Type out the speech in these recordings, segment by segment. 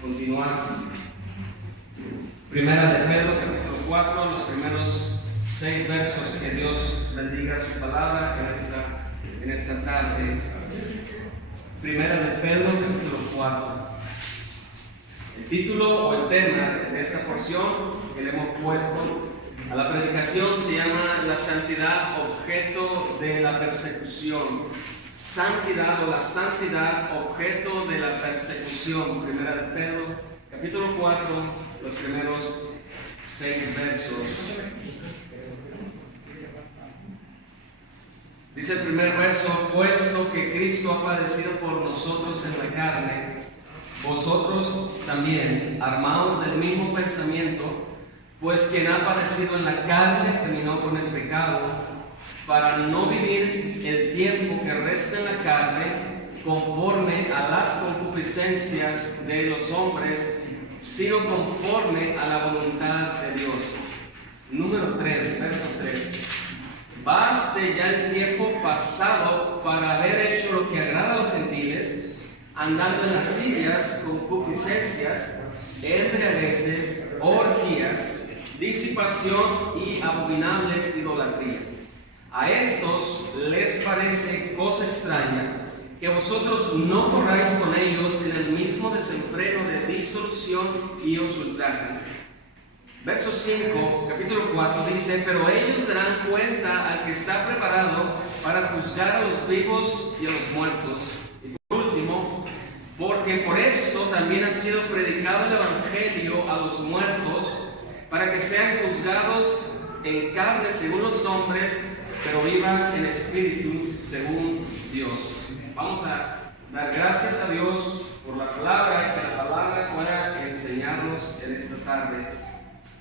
continuar. Primera de Pedro, capítulo 4, los primeros 6 versos. Que Dios bendiga su palabra en esta tarde. Primera de Pedro, capítulo 4. El título o el tema de esta porción que le hemos puesto a la predicación se llama La santidad, objeto de la persecución. Santidad o la santidad, objeto de la persecución. Primera de Pedro, capítulo 4, los primeros 6 versos. Dice el primer verso: puesto que Cristo ha padecido por nosotros en la carne, vosotros también, armados del mismo pensamiento, pues quien ha padecido en la carne terminó con el pecado, para no vivir el tiempo que resta en la carne conforme a las concupiscencias de los hombres, sino conforme a la voluntad de Dios. Número 3, verso 3. Baste ya el tiempo pasado para haber hecho lo que agrada a los gentiles, andando en lascivias, concupiscencias, embriagueces, orgías, disipación y abominables idolatrías. A estos les parece cosa extraña que vosotros no corráis con ellos en el mismo desenfreno de disolución y os ultrajan. Verso 5, capítulo 4 dice: pero ellos darán cuenta al que está preparado para juzgar a los vivos y a los muertos. Y por último, porque por esto también ha sido predicado el evangelio a los muertos, para que sean juzgados en carne según los hombres, pero vivan en espíritu según Dios. Vamos a dar gracias a Dios por la palabra y que la palabra pueda enseñarnos en esta tarde.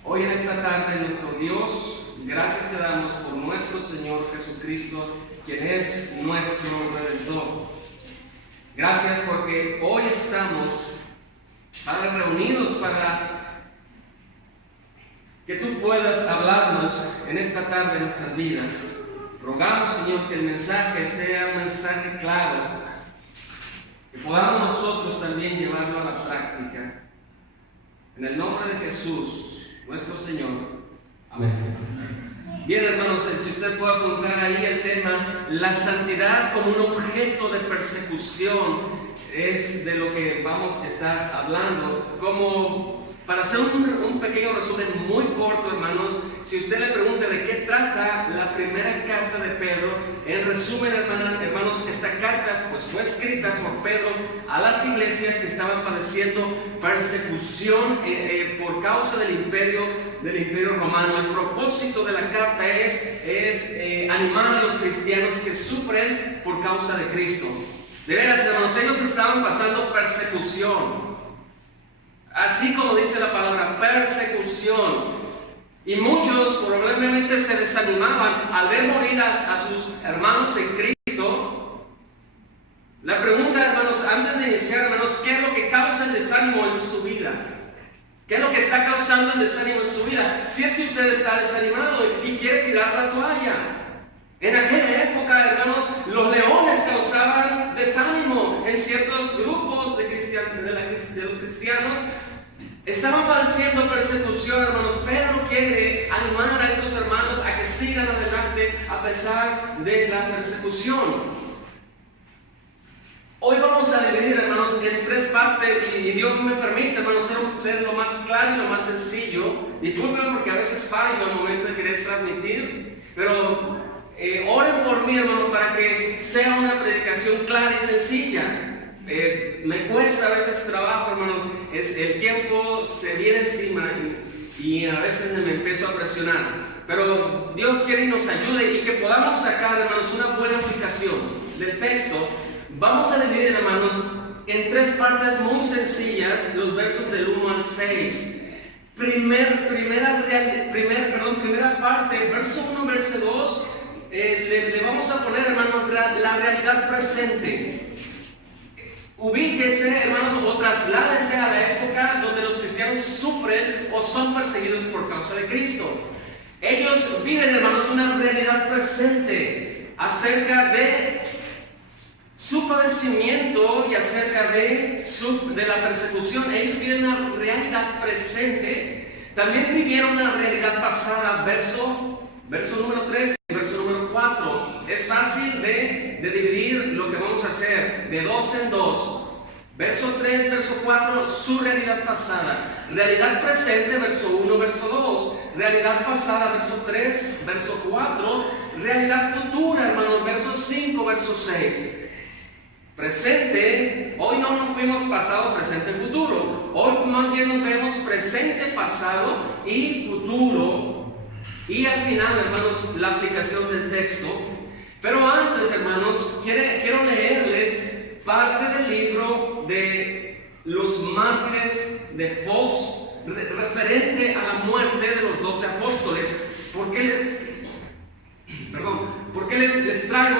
Hoy en esta tarde, nuestro Dios, gracias te damos por nuestro Señor Jesucristo, quien es nuestro Redentor. Gracias porque hoy estamos, Padre, reunidos para que tú puedas hablarnos en esta tarde de nuestras vidas. Rogamos, Señor, que el mensaje sea un mensaje claro, que podamos nosotros también llevarlo a la práctica. En el nombre de Jesús, nuestro Señor. Amén. Bien, hermanos, si usted puede apuntar ahí el tema, la santidad como un objeto de persecución, es de lo que vamos a estar hablando. Como para hacer un pequeño resumen muy corto, hermanos, si usted le pregunta de qué trata la primera carta de Pedro, en resumen, hermanos, esta carta pues fue escrita por Pedro a las iglesias que estaban padeciendo persecución por causa del imperio romano. El propósito de la carta es animar a los cristianos que sufren por causa de Cristo. De veras, hermanos, ellos estaban pasando persecución. Así como dice la palabra, persecución. Y muchos probablemente se desanimaban al ver morir a sus hermanos en Cristo. La pregunta, hermanos, antes de iniciar, hermanos, ¿qué es lo que causa el desánimo en su vida? ¿Qué es lo que está causando el desánimo en su vida? Si es que usted está desanimado y quiere tirar la toalla. En aquella época, hermanos, los leones causaban desánimo en ciertos grupos de los cristianos. Estaban padeciendo persecución, hermanos. Pedro quiere animar a estos hermanos a que sigan adelante a pesar de la persecución. Hoy vamos a dividir, hermanos, en 3 partes, y Dios me permite, hermanos, ser lo más claro y lo más sencillo. Discúlpenme porque a veces fallo al momento de querer transmitir, pero oren por mí, hermanos, para que sea una predicación clara y sencilla. Me cuesta a veces trabajo, hermanos, el tiempo se viene encima y a veces me empiezo a presionar, pero Dios quiere y nos ayude y que podamos sacar, hermanos, una buena aplicación del texto. Vamos a dividir, hermanos, en 3 partes muy sencillas los versos del 1 al 6. Primera parte, verso 1, verso 2, le vamos a poner, hermanos, la realidad presente. Ubíquese, hermanos, o trasládese a la época donde los cristianos sufren o son perseguidos por causa de Cristo. Ellos viven, hermanos, una realidad presente acerca de su padecimiento y acerca de la persecución. Ellos viven una realidad presente, también vivieron una realidad pasada. Verso número 3 y verso número 4. Es fácil de dividir lo que vamos a hacer de dos en dos. Verso 3, verso 4, su realidad pasada. Realidad presente, verso 1, verso 2. Realidad pasada, verso 3, verso 4. Realidad futura, hermanos, verso 5, verso 6. Presente, hoy no nos fuimos pasado, presente, futuro. Hoy más bien nos vemos presente, pasado y futuro. Y al final, hermanos, la aplicación del texto. Pero antes, hermanos, quiero leerles parte del libro de los mártires de Fox, referente a la muerte de los 12 apóstoles. ¿Por qué les traigo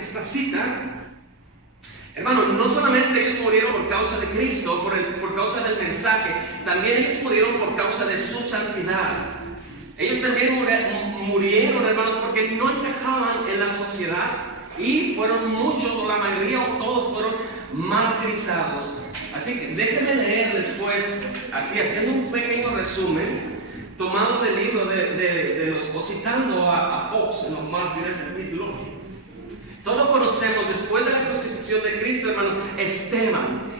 esta cita? Hermanos, no solamente ellos murieron por causa de Cristo, por causa del mensaje, también ellos murieron por causa de su santidad. Ellos también murieron, hermanos, porque no encajaban en la sociedad y fueron muchos, o la mayoría o todos fueron martirizados. Así que déjenme leerles, pues, así haciendo un pequeño resumen, tomado del libro o citando a Fox en los mártires, el título. Todos conocemos, después de la crucifixión de Cristo, hermanos, Esteban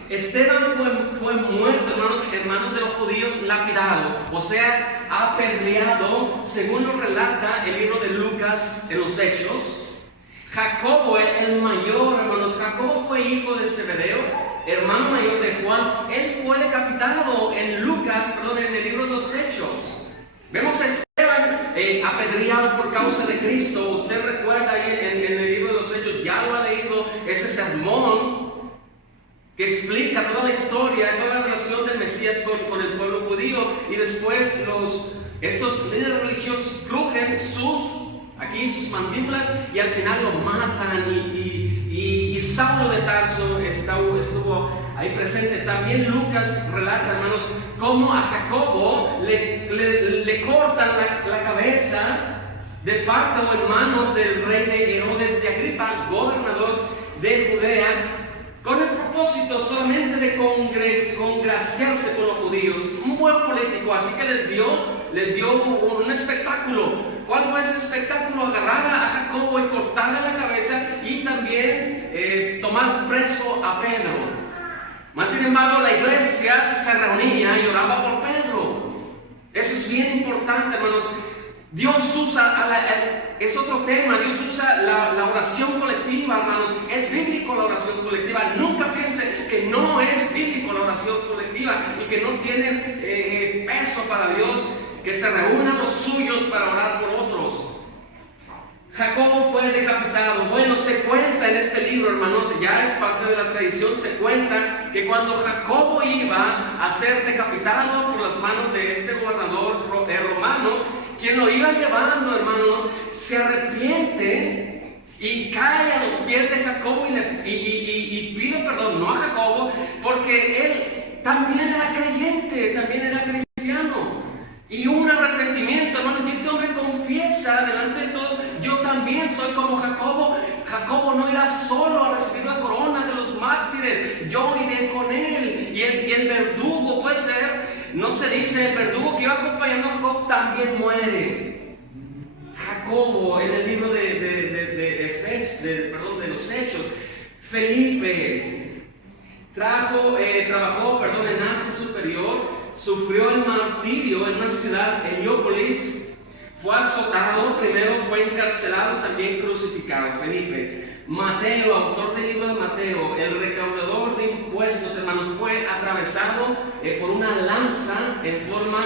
fue muerto, hermanos, en manos de los judíos, lapidado, o sea, apedreado, según lo relata el libro de Lucas en los Hechos. Jacobo, el mayor, hermanos, Jacobo fue hijo de Zebedeo, hermano mayor de Juan. Él fue decapitado en el libro de los Hechos. Vemos a Esteban apedreado por causa de Cristo. Usted recuerda ahí en el libro de los Hechos, ya lo ha leído, ese sermón que explica toda la historia, toda la relación del Mesías con el pueblo judío. Y después estos líderes religiosos crujen sus mandíbulas y al final lo matan. Y Saulo de Tarso estuvo ahí presente. También Lucas relata, hermanos, cómo a Jacobo le cortan la cabeza de parte o en manos del rey de Herodes de Agripa, gobernador de Judea, con el propósito solamente de congraciarse con los judíos. Un buen político, así que les dio un espectáculo. ¿Cuál fue ese espectáculo? Agarrar a Jacobo y cortarle la cabeza y también tomar preso a Pedro. Más sin embargo, la iglesia se reunía y oraba por Pedro. Eso es bien importante, hermanos. Dios usa, es otro tema, Dios usa la oración colectiva, hermanos. Es bíblico la oración colectiva. Nunca piensen que no es bíblico la oración colectiva y que no tiene peso para Dios, que se reúnan los suyos para orar por otros. Jacobo fue decapitado. Bueno, se cuenta en este libro, hermanos, ya es parte de la tradición, se cuenta que cuando Jacobo iba a ser decapitado por las manos de este gobernador romano, quien lo iba llevando, hermanos, se arrepiente y cae a los pies de Jacobo y pide perdón, no a Jacobo, porque él también era creyente, también era cristiano. Y un arrepentimiento, hermanos, y este hombre confiesa delante de todos: yo también soy como Jacobo. Jacobo no irá solo a recibir la corona de los mártires, yo iré con él. Y el verdugo, puede ser, no se dice, el verdugo que iba acompañando a Jacobo también muere. Jacobo, en el libro de los Hechos. Felipe trabajó en Asia Superior, sufrió el martirio en una ciudad, Heliópolis, fue azotado, primero fue encarcelado, también crucificado. Felipe. Mateo, autor del libro de Mateo, el recaudador de impuestos, hermanos, fue atravesado por una lanza en forma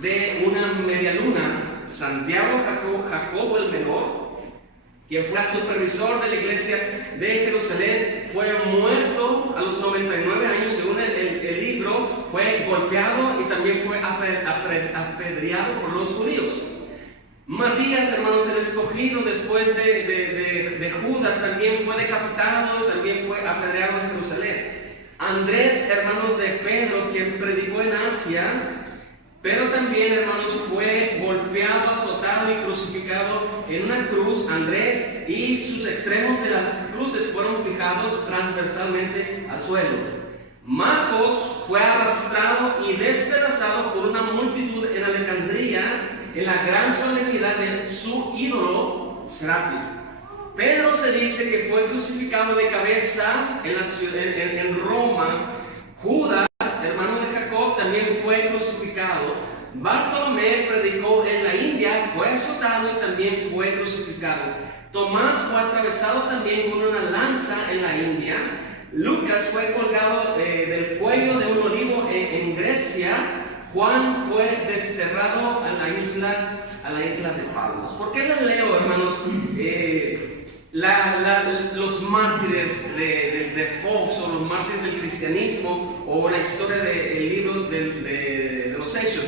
de una media luna. Santiago, Jacobo el menor, quien fue supervisor de la iglesia de Jerusalén, fue muerto a los 99 años, según el libro, fue golpeado y también fue apedreado por los judíos. Matías, hermanos, el escogido después de Judas, también fue decapitado, también fue apedreado en Jerusalén. Andrés, hermanos de Pedro, quien predicó en Asia, pero también, hermanos, fue golpeado, azotado y crucificado en una cruz. Andrés y sus extremos de las cruces fueron fijados transversalmente al suelo. Marcos fue arrastrado y despedazado por una multitud en Alejandría en la gran solemnidad de su ídolo Serapis. Pedro se dice que fue crucificado de cabeza en Roma. Judas, hermano de Jacob, también fue crucificado. Bartolomé predicó en la India, fue azotado y también fue crucificado. Tomás fue atravesado también con una lanza en la India. Lucas fue colgado del cuello de un olivo en Grecia. Juan fue desterrado a la isla de Patmos. ¿Por qué les leo, hermanos, los mártires de Fox o los mártires del cristianismo o la historia del libro de los Hechos?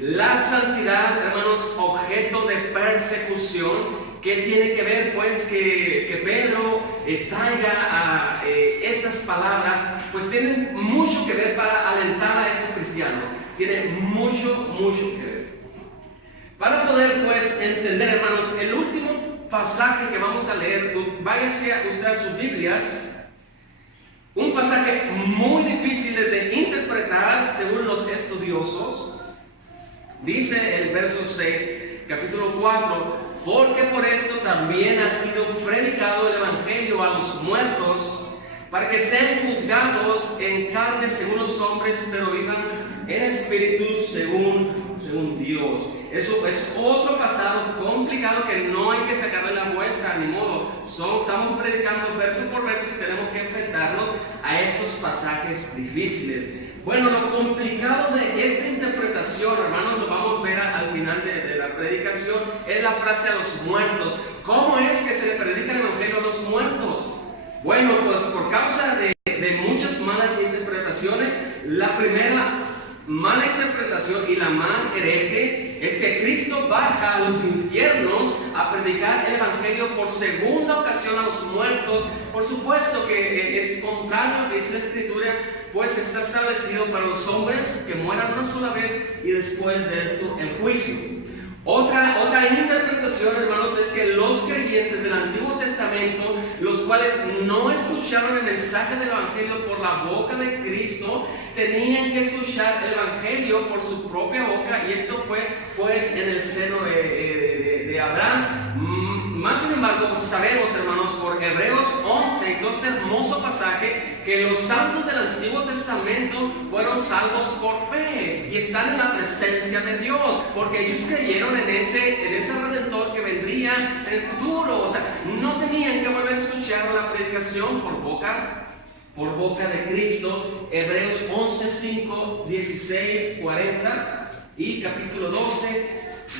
La santidad, hermanos, objeto de persecución. ¿Qué tiene que ver, pues, que Pedro traiga a estas palabras? Pues tienen mucho que ver para alentar a estos cristianos. Tiene mucho que ver. Para poder, pues, entender, hermanos, el último pasaje que vamos a leer, váyanse usted a sus Biblias. Un pasaje muy difícil de interpretar según los estudiosos. Dice el verso 6, capítulo 4. Porque por esto también ha sido predicado el Evangelio a los muertos, para que sean juzgados en carne según los hombres, pero vivan en espíritu según Dios. Eso es otro pasado complicado que no hay que sacarle la vuelta, ni modo. Estamos predicando verso por verso y tenemos que enfrentarnos a estos pasajes difíciles. Bueno, lo complicado de esta interpretación, hermanos, lo vamos a ver al final de la predicación, es la frase a los muertos. ¿Cómo es que se le predica el Evangelio a los muertos? Bueno, pues por causa de muchas malas interpretaciones. La primera mala interpretación y la más hereje es que Cristo baja a los infiernos a predicar el Evangelio por segunda ocasión a los muertos. Por supuesto que es contrario a lo que dice la Escritura, pues está establecido para los hombres que mueran una sola vez y después de esto el juicio. Otra interpretación, hermanos, es que los creyentes del Antiguo Testamento, los cuales no escucharon el mensaje del Evangelio por la boca de Cristo, tenían que escuchar el Evangelio por su propia boca, y esto fue pues en el seno de Abraham. Más sin embargo, sabemos, hermanos, por Hebreos 11 y todo este hermoso pasaje, que los santos del Antiguo Testamento fueron salvos por fe y están en la presencia de Dios, porque ellos creyeron en ese Redentor que vendría en el futuro. O sea, no tenían que volver a escuchar la predicación por boca de Cristo. Hebreos 11, 5, 16, 40 y capítulo 12,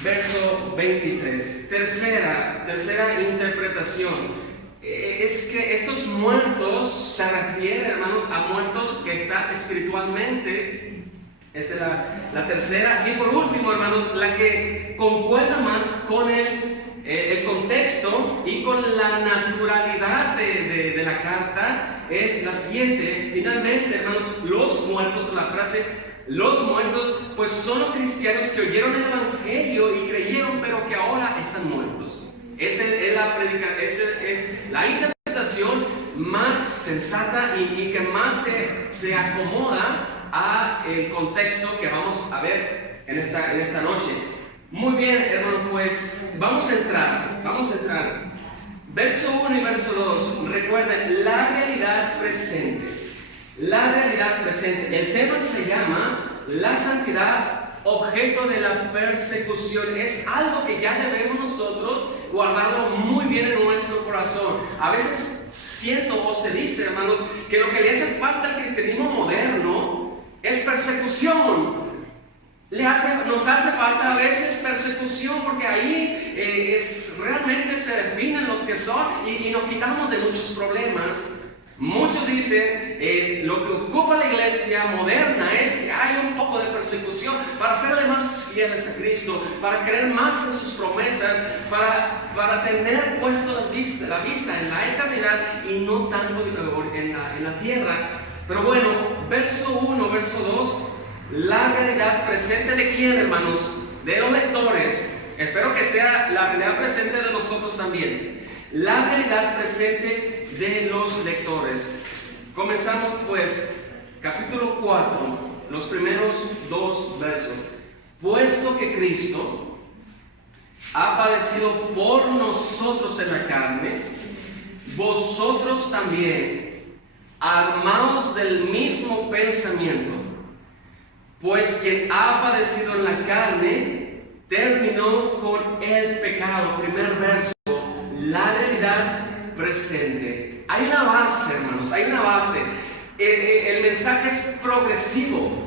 verso 23. Tercera interpretación. Es que estos muertos se refieren, hermanos, a muertos que están espiritualmente. Esta es la tercera. Y por último, hermanos, la que concuerda más con el contexto y con la naturalidad de la carta es la siguiente. Finalmente, hermanos, los muertos, la frase los muertos, pues son los cristianos que oyeron el Evangelio y creyeron, pero que ahora están muertos. Esa es la interpretación más sensata y que más se acomoda al contexto que vamos a ver en esta noche. Muy bien, hermanos, pues vamos a entrar. Verso 1 y verso 2. Recuerden, la realidad presente. La realidad presente. El tema se llama la santidad, objeto de la persecución. Es algo que ya debemos nosotros guardarlo muy bien en nuestro corazón. A veces siento o se dice, hermanos, que lo que le hace falta al cristianismo moderno es persecución. Nos hace falta a veces persecución, porque ahí realmente se definen los que son y nos quitamos de muchos problemas. Muchos dicen, lo que ocupa la iglesia moderna es que hay un poco de persecución para serle más fieles a Cristo, para creer más en sus promesas, para tener puesto la vista en la eternidad y no tanto en la tierra. Pero bueno, verso 1, verso 2, la realidad presente de quién, hermanos, de los lectores. Espero que sea la realidad presente de nosotros también. la realidad presente de los lectores. Comenzamos pues, capítulo 4, los primeros 2 versos. Puesto que Cristo ha padecido por nosotros en la carne, vosotros también, armaos del mismo pensamiento, pues quien ha padecido en la carne, terminó con el pecado. Primer verso, la realidad presente. Hay una base, hermanos, hay una base. El mensaje es progresivo.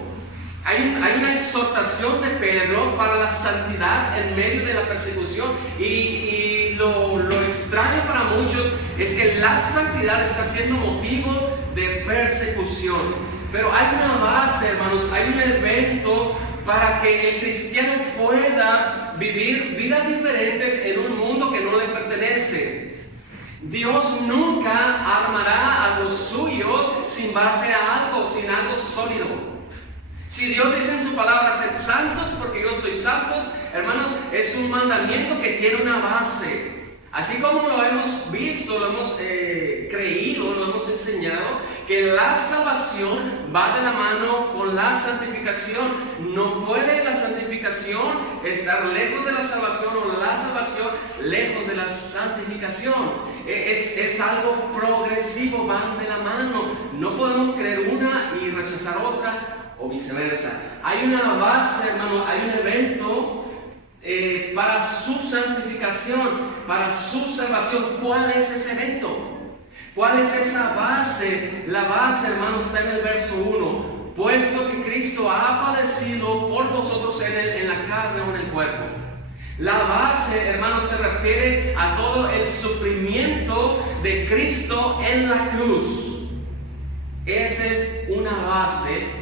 Hay una exhortación de Pedro para la santidad en medio de la persecución, y lo extraño para muchos es que la santidad está siendo motivo de persecución. Pero hay una base, hermanos, hay un evento para que el cristiano pueda vivir vidas diferentes en un mundo que no le pertenece. Dios nunca armará a los suyos sin base a algo, sin algo sólido. Si Dios dice en su palabra, sed santos porque yo soy santos, hermanos, es un mandamiento que tiene una base. Así como lo hemos visto, lo hemos creído, lo hemos enseñado, que la salvación va de la mano con la santificación. No puede la santificación estar lejos de la salvación, o la salvación lejos de la santificación. Es algo progresivo, van de la mano. No podemos creer una y rechazar otra, o viceversa. Hay una base, hermano, hay un evento para su santificación, para su salvación. ¿Cuál es ese evento? ¿Cuál es esa base? La base, hermano, está en el verso 1. Puesto que Cristo ha padecido por vosotros en la carne o en el cuerpo. La base, hermano, se refiere a todo el sufrimiento de Cristo en la cruz. Esa es una base.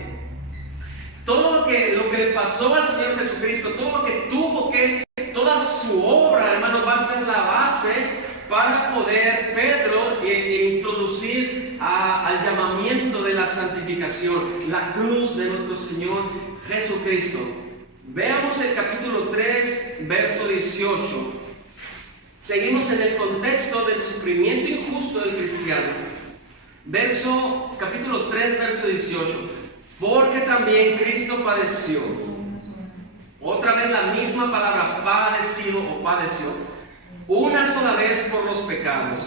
Todo lo que le pasó al Señor Jesucristo, todo lo que tuvo que, toda su obra, hermano, va a ser la base para poder Pedro introducir al llamamiento de la santificación, la cruz de nuestro Señor Jesucristo. Veamos el capítulo 3, verso 18. Seguimos en el contexto del sufrimiento injusto del cristiano. Capítulo 3, verso 18. Porque también Cristo padeció. Otra vez la misma palabra, padecido o padeció. Una sola vez por los pecados.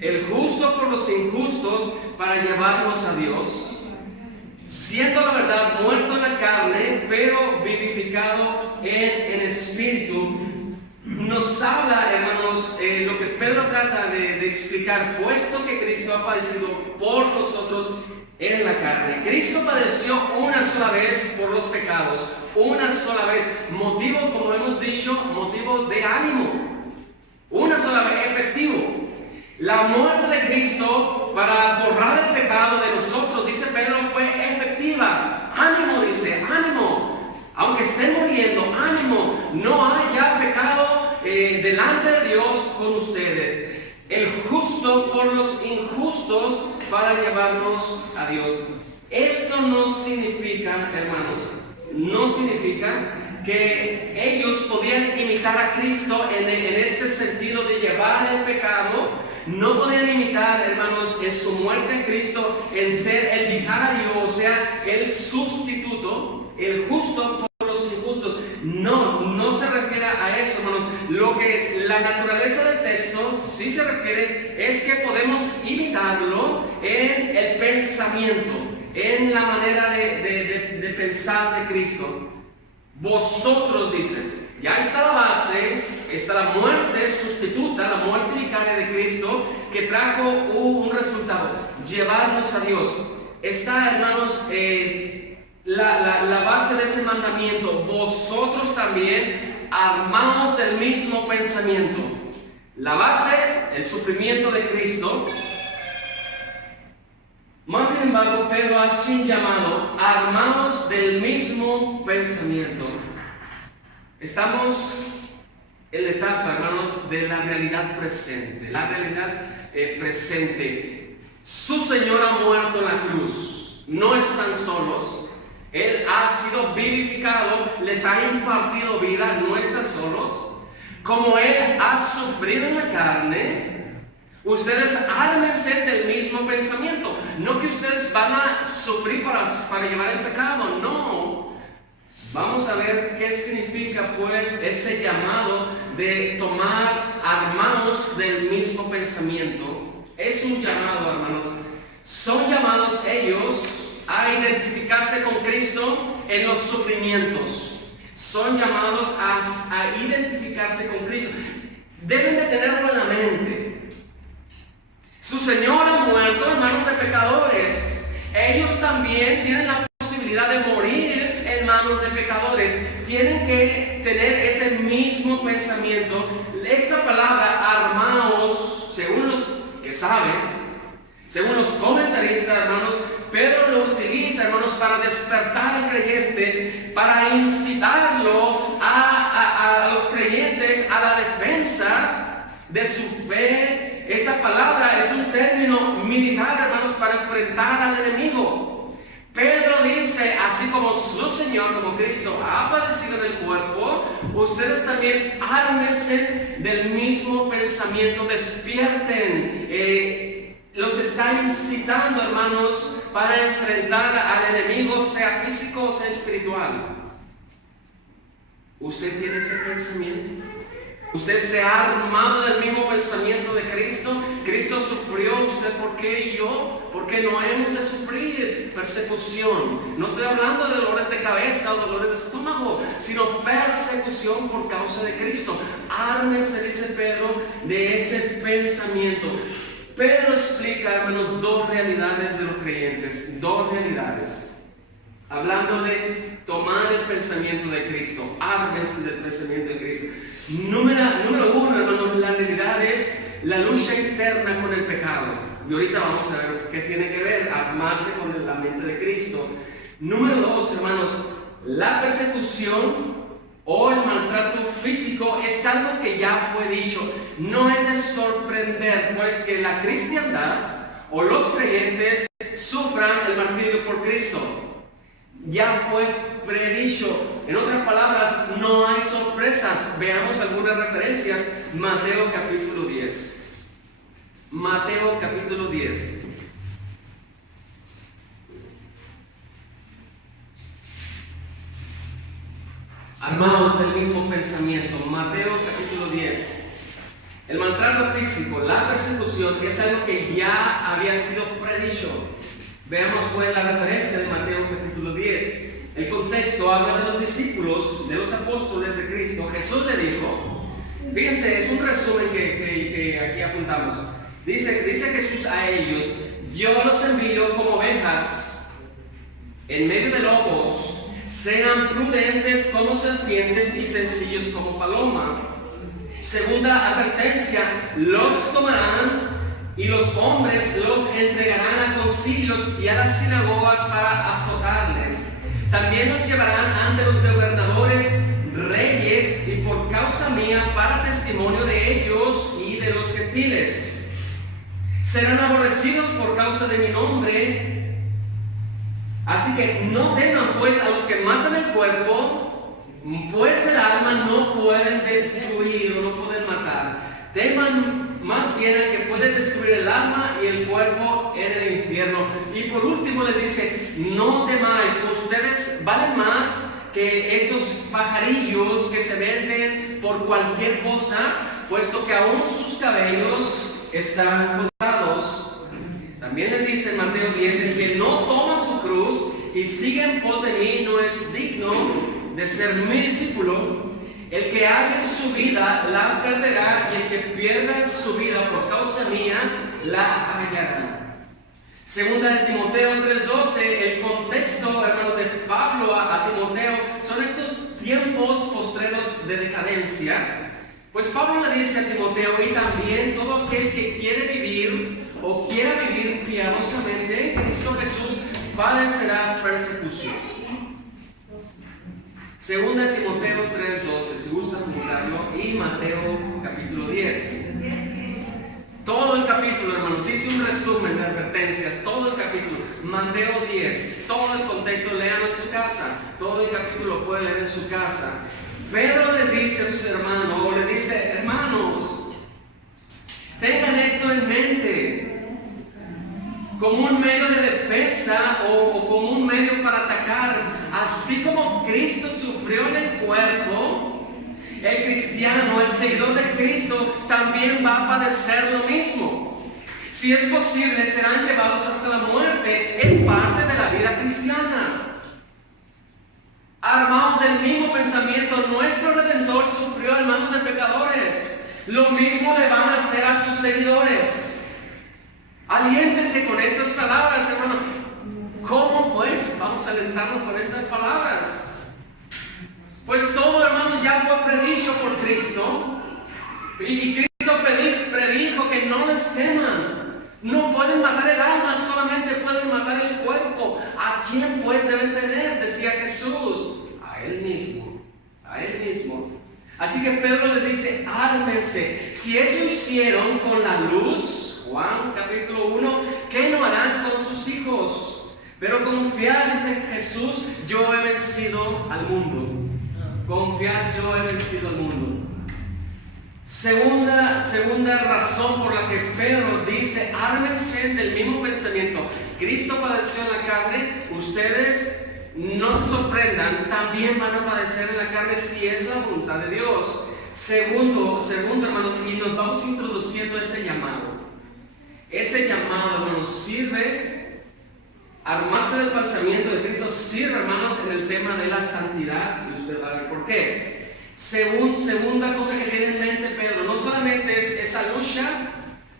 El justo por los injustos, para llevarnos a Dios. Siendo la verdad muerto en la carne, pero vivificado en espíritu. Nos habla, hermanos, lo que Pedro trata de explicar. Puesto que Cristo ha padecido por nosotros en la carne. Cristo padeció una sola vez por los pecados, una sola vez, motivo, como hemos dicho, motivo de ánimo, una sola vez, efectivo. La muerte de Cristo para borrar el pecado de nosotros, dice Pedro, fue efectiva. Ánimo, dice, ánimo, aunque estén muriendo, ánimo, no hay ya pecado delante de Dios con ustedes. El justo por los injustos, para llevarnos a Dios. Esto no significa, hermanos, no significa que ellos podían imitar a Cristo en ese sentido de llevar el pecado. No podían imitar, hermanos, en su muerte en Cristo, en ser el vicario, o sea, el sustituto, el justo por los injustos. No se refiere a eso, hermanos. Lo que la naturaleza del texto sí se refiere es que podemos imitarlo en el pensamiento, en la manera de pensar de Cristo. Vosotros, dice, ya está la base, está la muerte sustituta, la muerte vicaria de Cristo, que trajo un resultado, llevarnos a Dios. Está, hermanos, la base de ese mandamiento. Vosotros también, armaos del mismo pensamiento. La base, el sufrimiento de Cristo. Más sin embargo, Pedro hace un llamado, armaos del mismo pensamiento. Estamos en la etapa, hermanos, de la realidad presente. La realidad presente. Su Señor ha muerto en la cruz. No están solos. Él ha sido vivificado, les ha impartido vida, no están solos. Como Él ha sufrido en la carne, Ustedes ármense del mismo pensamiento. No que ustedes van a sufrir para llevar el pecado, no. Vamos a ver qué significa pues ese llamado de tomar armados del mismo pensamiento. Es un llamado, hermanos. Son llamados ellos a identificarse con Cristo en los sufrimientos. Son llamados a identificarse con Cristo. Deben de tenerlo en la mente. Su Señor ha muerto en manos de pecadores. Ellos también tienen la posibilidad de morir en manos de pecadores. Tienen que tener ese mismo pensamiento. Esta palabra armaos, según los que saben, según los comentaristas, hermanos, Pedro lo utiliza, hermanos, para despertar al creyente, para incitarlo a los creyentes a la defensa de su fe. Esta palabra es un término militar, hermanos, para enfrentar al enemigo. Pedro dice, así como su Señor, como Cristo, ha padecido en el cuerpo, ustedes también ármense del mismo pensamiento, despierten. Los está incitando, hermanos, para enfrentar al enemigo, sea físico o sea espiritual. ¿Usted tiene ese pensamiento? ¿Usted se ha armado del mismo pensamiento de Cristo? Cristo sufrió, ¿usted por qué y yo? Porque no hemos de sufrir persecución. No estoy hablando de dolores de cabeza o dolores de estómago, sino persecución por causa de Cristo. Ármense, dice Pedro, de ese pensamiento. Pedro explica, hermanos, dos realidades de los creyentes, dos realidades. Hablando de tomar el pensamiento de Cristo, ármense del pensamiento de Cristo. Número uno, hermanos, la realidad es la lucha interna con el pecado. Y ahorita vamos a ver qué tiene que ver armarse con la mente de Cristo. Número dos, hermanos, la persecución o el maltrato físico es algo que ya fue dicho. No es de sorprender, pues, que la cristiandad o los creyentes sufran el martirio por Cristo. Ya fue predicho. En otras palabras, no hay sorpresas. Veamos algunas referencias. Mateo capítulo 10. Mateo capítulo 10. Armados del mismo pensamiento. Mateo capítulo 10. El maltrato físico, la persecución, es algo que ya había sido predicho. Veamos pues la referencia de Mateo capítulo 10. El contexto habla de los discípulos, de los apóstoles de Cristo. Jesús le dijo, fíjense, es un resumen que aquí apuntamos. Dice Jesús a ellos, yo los envío como ovejas en medio de lobos. Sean prudentes como serpientes y sencillos como paloma. Segunda advertencia, los tomarán y los hombres los entregarán a concilios y a las sinagogas para azotarles. También los llevarán ante los gobernadores, reyes, y por causa mía para testimonio de ellos y de los gentiles. Serán aborrecidos por causa de mi nombre. Así que no teman pues a los que matan el cuerpo, pues el alma no pueden destruir o no pueden matar. Teman más bien al que puede destruir el alma y el cuerpo en el infierno. Y por último les dice, no temáis, ustedes valen más que esos pajarillos que se venden por cualquier cosa, puesto que aún sus cabellos están contados. También les dice en Mateo 10, el que no toma su cruz y sigue en pos de mí no es digno de ser mi discípulo. El que halle su vida la perderá, y el que pierda su vida por causa mía la hallará. Segunda de Timoteo 3:12, el contexto, hermano, de Pablo a Timoteo son estos tiempos postreros de decadencia. Pues Pablo le dice a Timoteo, y también todo aquel que quiere vivir o quiera vivir piadosamente en Cristo Jesús padecerá persecución. Segunda de Timoteo 3:12, si gusta apuntarlo, y Mateo capítulo 10. Todo el capítulo, hermanos, hice un resumen de advertencias, todo el capítulo, Mateo 10, todo el contexto, léanlo en su casa, todo el capítulo lo puede leer en su casa. Pedro le dice a sus hermanos, o le dice, hermanos, Tengan esto en mente, como un medio de defensa o como un medio para atacar. Así como Cristo sufrió en el cuerpo, el cristiano, el seguidor de Cristo, también va a padecer lo mismo. Si es posible, serán llevados hasta la muerte. Es parte de la vida cristiana. Armados del mismo pensamiento, nuestro Redentor sufrió en manos de pecadores. Lo mismo le van a hacer a sus seguidores. Aliéntense con estas palabras, hermano. ¿Cómo pues vamos a alentarnos con estas palabras? Pues todo, hermano, ya fue predicho por Cristo. Y Cristo predijo que no les teman. No pueden matar el alma, solamente pueden matar el cuerpo. ¿A quién pues deben tener? Decía Jesús. A Él mismo. A Él mismo. Así que Pedro les dice, ármense. Si eso hicieron con la luz, Juan capítulo 1, ¿qué no harán con sus hijos? Pero confiad, dice Jesús, yo he vencido al mundo. Confiad, yo he vencido al mundo. Segunda razón por la que Pedro dice, ármense del mismo pensamiento. Cristo padeció en la carne, ustedes no se sorprendan, también van a padecer en la carne si es la voluntad de Dios. Segundo, hermano, y nos vamos introduciendo ese llamado. Ese llamado, hermanos, sirve, armarse del pensamiento de Cristo, sirve, hermanos, en el tema de la santidad. Y usted va a ver por qué. Segunda cosa que tiene en mente Pedro, no solamente es esa lucha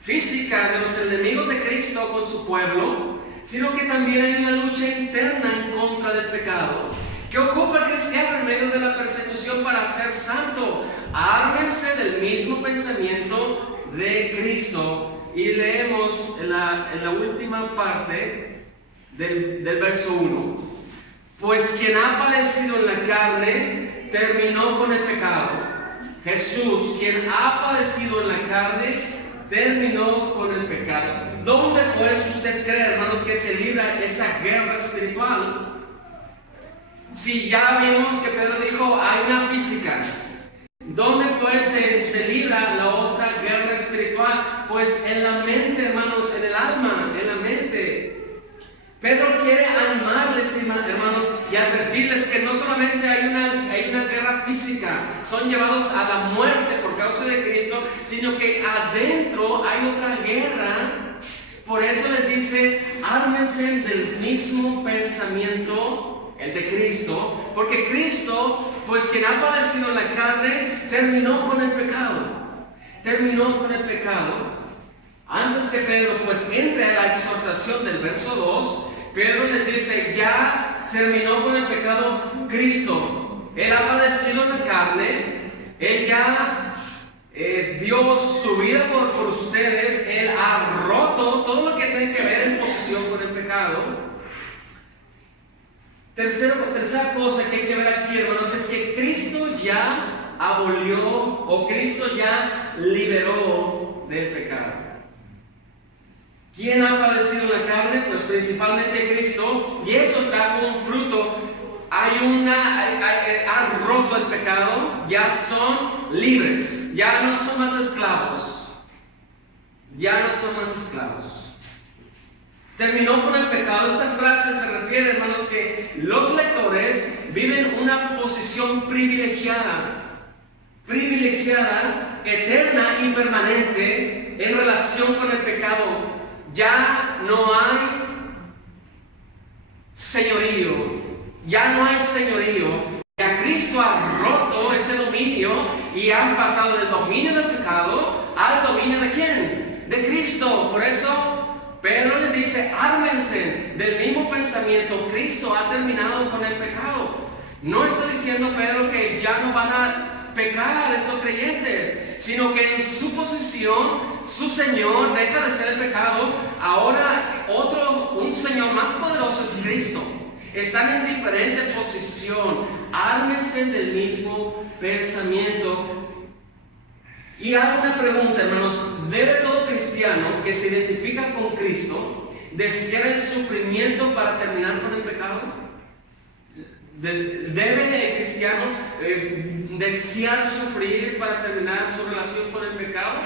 física de los enemigos de Cristo con su pueblo, sino que también hay una lucha interna en contra del pecado que ocupa al cristiano en medio de la persecución para ser santo. Ármense del mismo pensamiento de Cristo. Y leemos en la última parte del verso 1. Pues quien ha padecido en la carne terminó con el pecado. Jesús, quien ha padecido en la carne, terminó con el pecado. ¿Dónde pues usted cree, hermanos, que se libra esa guerra espiritual? Si ya vimos que Pedro dijo, hay una física. ¿Dónde pues se libra la otra guerra espiritual? Pues en la mente, hermanos, en el alma, en la mente. Pedro quiere animarles, hermanos, y advertirles que no solamente hay una guerra física, son llevados a la muerte por causa de Cristo, sino que adentro hay otra guerra. Por eso les dice, ármense del mismo pensamiento, el de Cristo, porque Cristo, pues quien ha padecido en la carne, terminó con el pecado. Terminó con el pecado. Antes que Pedro pues entre a la exhortación del verso 2, Pedro les dice, ya terminó con el pecado Cristo. Él ha padecido en la carne, Él ya dio su vida por ustedes, Él ha roto todo lo que tiene que ver en posesión con el pecado. Tercera cosa que hay que ver aquí, hermanos, es que Cristo ya abolió o Cristo ya liberó del pecado. ¿Quién ha padecido en la carne? Pues principalmente Cristo, y eso trajo un fruto. Han roto el pecado, ya son libres, ya no son más esclavos. Ya no son más esclavos. Terminó con el pecado. Esta frase se refiere, hermanos, que los lectores viven una posición privilegiada, eterna y permanente en relación con el pecado. Ya no hay señorío, Ya Cristo ha roto ese dominio y han pasado del dominio del pecado al dominio ¿de quién? De Cristo. Por eso Pedro les dice, ármense del mismo pensamiento. Cristo ha terminado con el pecado. No está diciendo Pedro que ya no van a pecar estos creyentes, sino que en su posición, su Señor deja de ser el pecado. Ahora un Señor más poderoso es Cristo. Están en diferente posición. Ármense del mismo pensamiento. Y hago una pregunta, hermanos. ¿Debe todo cristiano que se identifica con Cristo desear el sufrimiento para terminar con el pecado? ¿Debe el cristiano desear sufrir para terminar su relación con el pecado?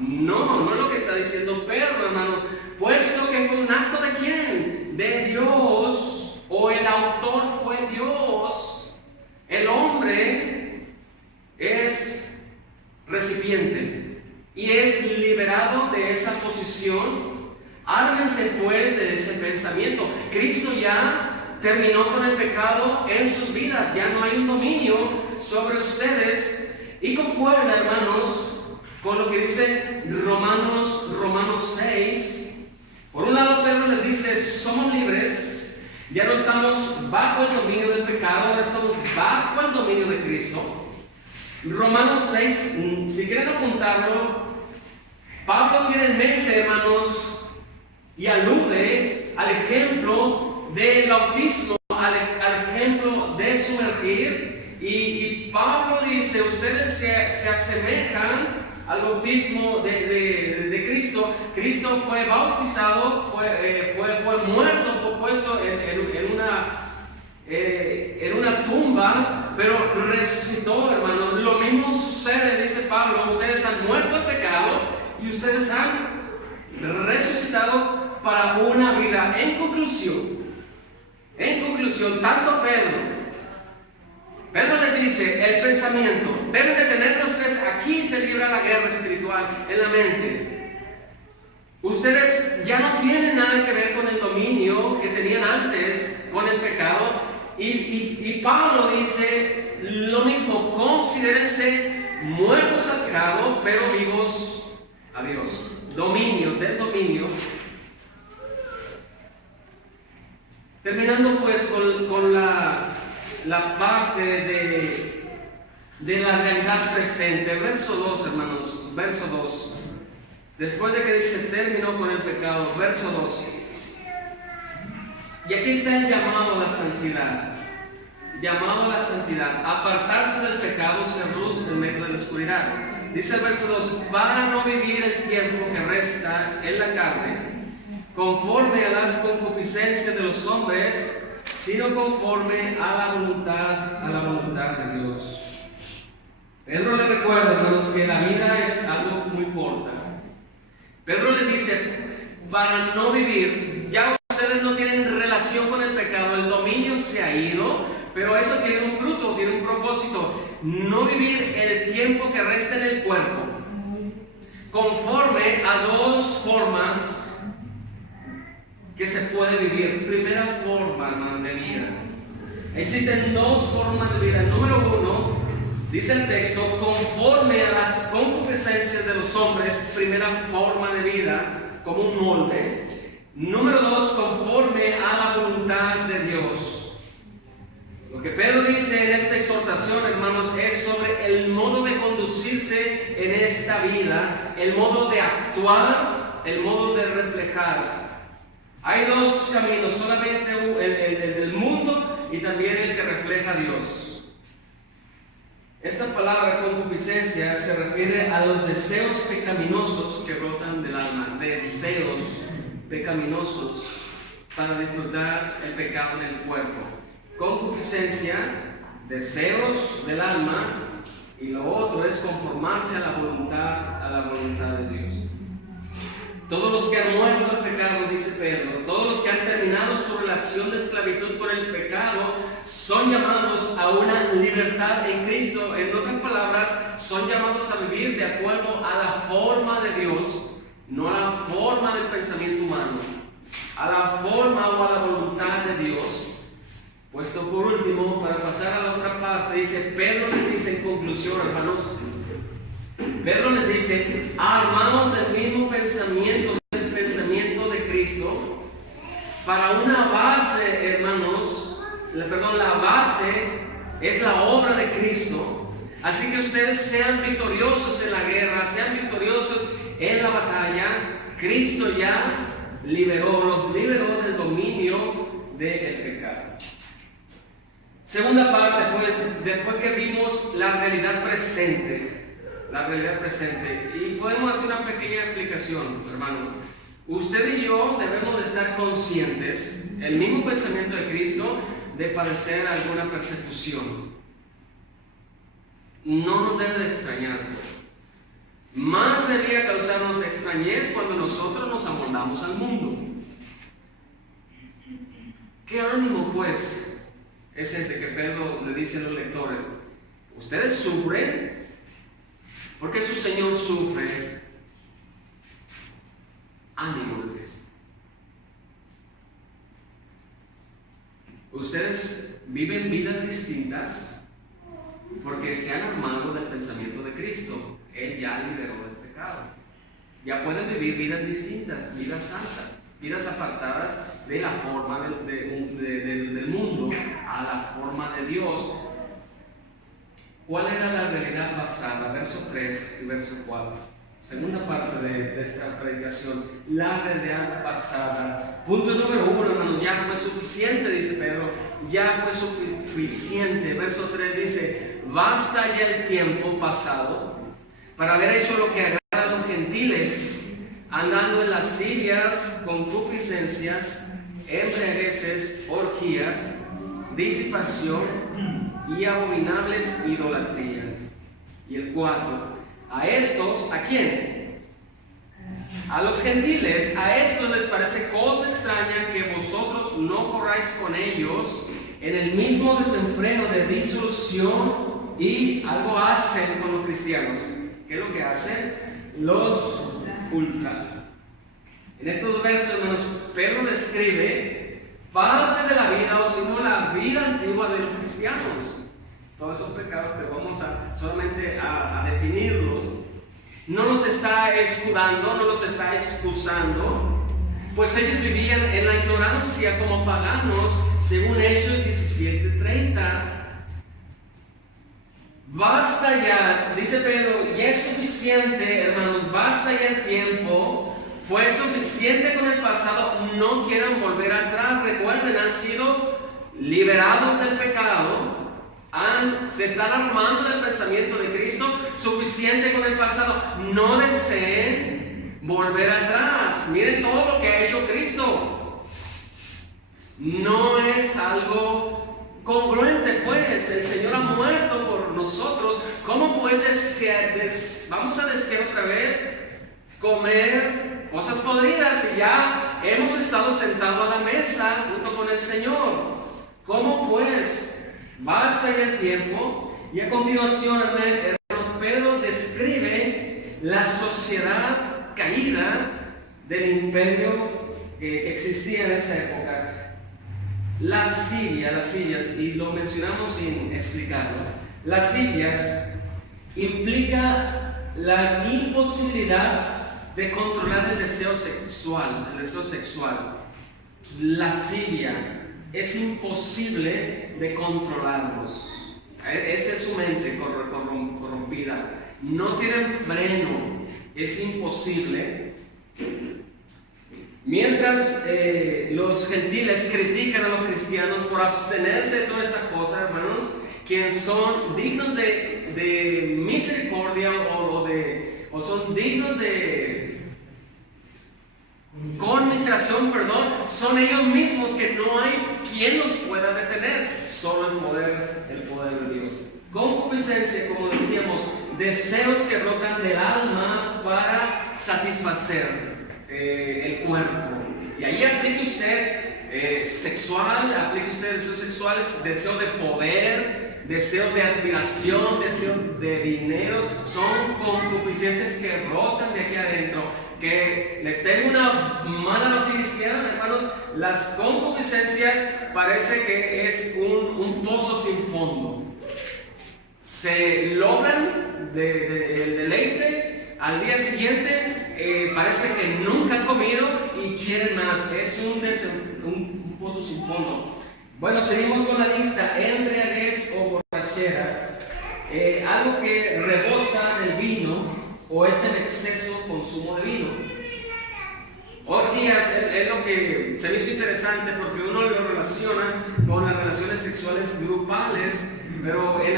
No es lo que está diciendo Pedro, hermanos. Puesto que fue un acto de quién? De Dios, o el autor fue Dios. El hombre es recipiente y es liberado de esa posición. Ármense pues de ese pensamiento. Cristo ya terminó con el pecado en sus vidas, ya no hay un dominio sobre ustedes. Y concuerda, hermanos, con lo que dice Romanos 6. Por un lado, Pedro les dice, somos libres, ya no estamos bajo el dominio del pecado, ahora estamos bajo el dominio de Cristo. Romanos 6, si quieren apuntarlo, Pablo tiene en mente, hermanos, y alude al ejemplo del bautismo, al ejemplo de sumergir, y Pablo dice, ustedes se asemejan al bautismo de Cristo. Cristo fue bautizado, fue muerto, fue puesto en una tumba, pero resucitó, hermanos. Lo mismo sucede, dice Pablo, ustedes han muerto al pecado y ustedes han resucitado para una vida. En conclusión, tanto Pedro les dice, el pensamiento, deben de tener ustedes, aquí se libra la guerra espiritual en la mente. Ustedes ya no tienen nada que ver con el dominio que tenían antes con el pecado. Y Pablo dice lo mismo, considérense muertos al pecado, pero vivos a Dios. Del dominio. Terminando pues con la parte de la realidad presente. Verso 2, hermanos, verso 2. Después de que dice terminó con el pecado, verso 2. Y aquí está el llamado a la santidad. Llamado a la santidad. Apartarse del pecado, ser luz en medio de la oscuridad. Dice el verso 2, para no vivir el tiempo que resta en la carne, conforme a las concupiscencias de los hombres, sino conforme a la voluntad de Dios. Pedro le recuerda, hermanos, que la vida es algo muy corta. Pedro le dice, para no vivir, ya ustedes no tienen relación con el pecado, el dominio se ha ido, pero eso tiene un fruto, tiene un propósito. No vivir el tiempo que resta en el cuerpo, conforme a dos formas que se puede vivir. Primera forma, hermanos, de vida. Existen dos formas de vida. Número uno, dice el texto, conforme a las concupiscencias de los hombres, primera forma de vida, como un molde. Número dos, conforme a la voluntad de Dios. Lo que Pedro dice en esta exhortación, hermanos, es sobre el modo de conducirse en esta vida, el modo de actuar, el modo de reflejar. Hay dos caminos, solamente el del mundo y también el que refleja a Dios. Esta palabra concupiscencia se refiere a los deseos pecaminosos que brotan del alma, deseos pecaminosos para disfrutar el pecado en el cuerpo. Concupiscencia, deseos del alma, y lo otro es conformarse a la voluntad de Dios. Todos los que han muerto al pecado, dice Pedro, todos los que han terminado su relación de esclavitud con el pecado, son llamados a una libertad en Cristo. En otras palabras, son llamados a vivir de acuerdo a la forma de Dios, no a la forma del pensamiento humano, a la forma o a la voluntad de Dios. Puesto por último, para pasar a la otra parte, dice, Pedro les dice en conclusión, hermanos, Pedro les dice, armados del mismo pensamiento, el pensamiento de Cristo, para una base, hermanos, la base es la obra de Cristo. Así que ustedes sean victoriosos en la guerra, sean victoriosos en la batalla. Cristo ya los liberó del dominio del pecado. Segunda parte, pues, después que vimos la realidad presente, y podemos hacer una pequeña explicación, hermanos. Usted y yo debemos de estar conscientes, el mismo pensamiento de Cristo, de padecer alguna persecución. No nos debe de extrañar. más debía causarnos extrañez cuando nosotros nos amoldamos al mundo. ¿Qué ánimo, pues, es ese que Pedro le dice a los lectores? ¿Ustedes sufren? ¿Por qué su Señor sufre? Ánimo, les dice. Ustedes viven vidas distintas porque se han armado del pensamiento de Cristo. Él ya liberó del pecado. Ya pueden vivir vidas distintas, vidas santas, vidas apartadas de la forma del mundo a la forma de Dios. ¿Cuál era la realidad pasada? Verso 3 y verso 4. Segunda parte de esta predicación, la realidad pasada. Punto número 1, hermanos, ya fue suficiente, dice Pedro, ya fue suficiente. Verso 3 dice, basta ya el tiempo pasado para haber hecho lo que agrada a los gentiles, andando en lascivias, concupiscencias, embriagueces, orgías, disipación y abominables idolatrías. Y el 4, a estos, ¿a quién? A los gentiles, a estos les parece cosa extraña que vosotros no corráis con ellos en el mismo desenfreno de disolución, y algo hacen con los cristianos. ¿Qué es lo que hacen? Los ultrajan. En estos dos versos, hermanos, Pedro describe parte de la vida, o si no la vida antigua de los cristianos. Todos esos pecados que vamos solamente a definirlos, no los está escudando, no los está excusando, pues ellos vivían en la ignorancia como paganos, según Hechos 17:30. Basta ya, dice Pedro, ya es suficiente, hermanos, basta ya el tiempo, fue suficiente con el pasado, no quieran volver atrás. Recuerden, han sido liberados del pecado, se están armando del pensamiento de Cristo, suficiente con el pasado, no deseen volver atrás. Miren todo lo que ha hecho Cristo. No es algo congruente, pues el Señor ha muerto por nosotros. ¿Cómo puedes vamos a desear otra vez comer cosas podridas y ya hemos estado sentados a la mesa junto con el Señor? ¿Cómo pues? Basta ya el tiempo. Y a continuación, hermano, Pedro describe la sociedad caída del imperio que existía en esa época. Lascivias, y lo mencionamos sin explicarlo. Lascivias implica la imposibilidad de controlar el deseo sexual. Lascivia, es imposible de controlarlos. Esa es su mente corrompida. No tienen freno. Es imposible. Mientras los gentiles critican a los cristianos por abstenerse de todas estas cosas, hermanos, quienes son dignos de misericordia o son dignos de conmiseración, son ellos mismos, que no hay quien los pueda detener, solo el poder de Dios. Concupiscencia, como decíamos, deseos que brotan del alma para satisfacer el cuerpo. Y ahí aplique usted sexual, aplique usted deseos sexuales, deseo de poder, deseo de admiración, deseo de dinero. Son concupiscencias que brotan de aquí adentro. Que les tengo una mala noticia, hermanos, las concupiscencias parece que es un pozo sin fondo. Se logran el deleite, al día siguiente parece que nunca han comido y quieren más. Es un pozo sin fondo. Bueno, seguimos con la lista: embriaguez o borrachera, algo que rebosa del vino, o es el exceso consumo de vino. Orgías es lo que se me hizo interesante, porque uno lo relaciona con las relaciones sexuales grupales, pero en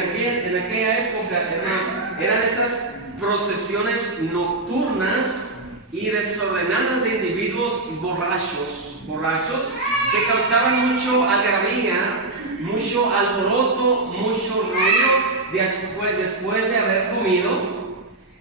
aquella época, hermanos, eran esas procesiones nocturnas y desordenadas de individuos borrachos que causaban mucho algarabía, mucho alboroto, mucho ruido después de haber comido.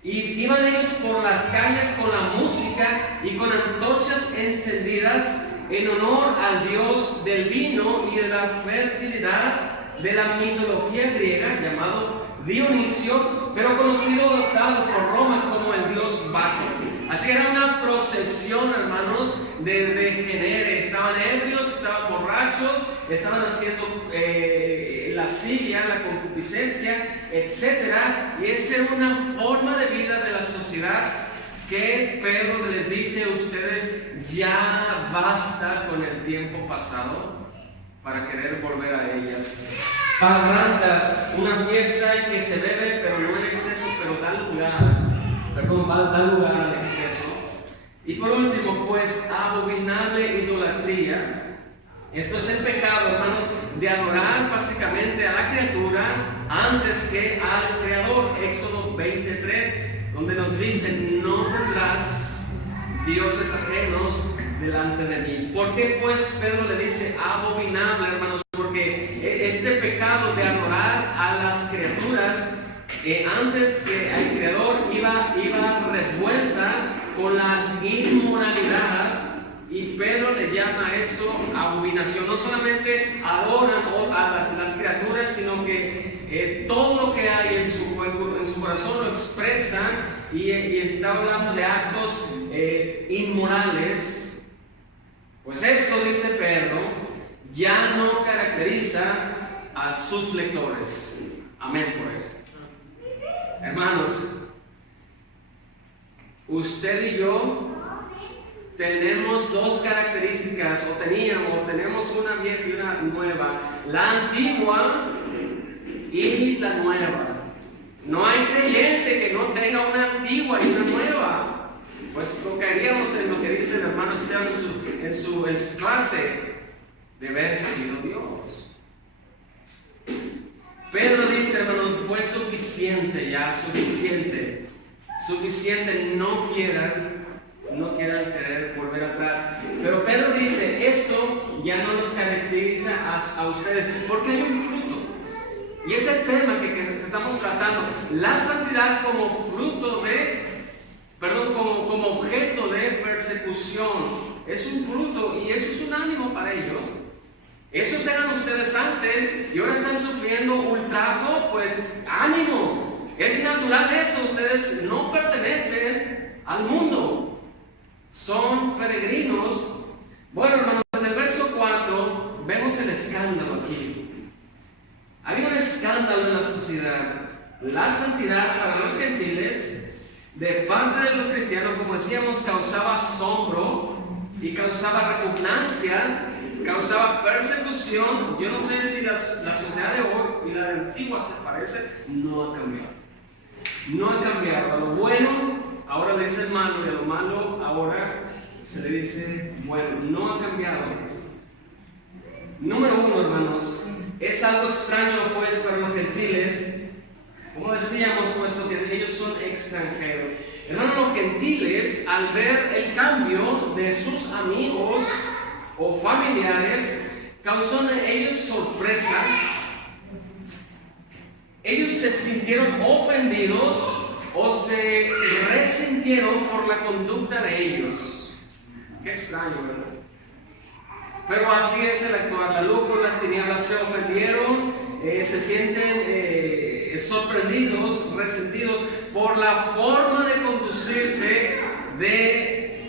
Y iban ellos por las calles con la música y con antorchas encendidas en honor al dios del vino y de la fertilidad de la mitología griega, llamado Dionisio, pero conocido adoptado por Roma como el dios Baco. Así que era una procesión, hermanos, de degeneres. Estaban ebrios, estaban borrachos, estaban haciendo lascivia, la concupiscencia, etc. Y esa era una forma de vida de la sociedad que Pedro les dice: ustedes ya basta con el tiempo pasado para querer volver a ellas. Parrandas, una fiesta en que se bebe, pero no en exceso, pero da lugar al exceso. Y por último, pues, abominable idolatría. Esto es el pecado, hermanos, de adorar básicamente a la criatura antes que al Creador. Éxodo 23, donde nos dice: no tendrás dioses ajenos delante de mí. ¿Por qué pues Pedro le dice abominable, hermanos? Porque este pecado de adorar a las criaturas antes que al Creador iba revuelta con la inmoralidad, y Pedro le llama a eso abominación. No solamente adoran a las criaturas, sino que todo lo que hay en su corazón lo expresan, y está hablando de actos inmorales. Pues esto, dice Pedro, ya no caracteriza a sus lectores. Amén por eso. Hermanos, usted y yo tenemos dos características, o tenemos una vieja y una nueva, la antigua y la nueva. No hay creyente que no tenga una antigua y una nueva. Pues caeríamos en lo que dice el hermano Esteban en su clase de haber sido Dios. Pedro dice, hermanos, fue suficiente ya, suficiente, no quieran querer volver atrás. Pero Pedro dice, esto ya no nos caracteriza a ustedes, porque hay un fruto. Y es el tema que estamos tratando, la santidad como fruto como objeto de persecución. Es un fruto y eso es un ánimo para ellos. Esos eran ustedes antes y ahora están sufriendo ultrajo, pues ánimo. Es natural eso, ustedes no pertenecen al mundo. Son peregrinos. Bueno, hermanos, en el verso 4 vemos el escándalo aquí. Había un escándalo en la sociedad. La santidad para los gentiles, de parte de los cristianos, como decíamos, causaba asombro y causaba repugnancia, causaba persecución. Yo no sé si la sociedad de hoy y la de antigua se parece. No ha cambiado. No ha cambiado. A lo bueno ahora le dice malo, y a lo malo ahora se le dice bueno. No ha cambiado. Número 1, hermanos, es algo extraño pues para los gentiles, como decíamos, puesto que ellos son extranjeros. Hermanos, los gentiles, al ver el cambio de sus amigos o familiares, causó en ellos sorpresa. Ellos se sintieron ofendidos o se resintieron por la conducta de ellos. Qué extraño, ¿verdad? Pero así es el actuar. La luz con las tinieblas se ofendieron, se sienten sorprendidos, resentidos por la forma de conducirse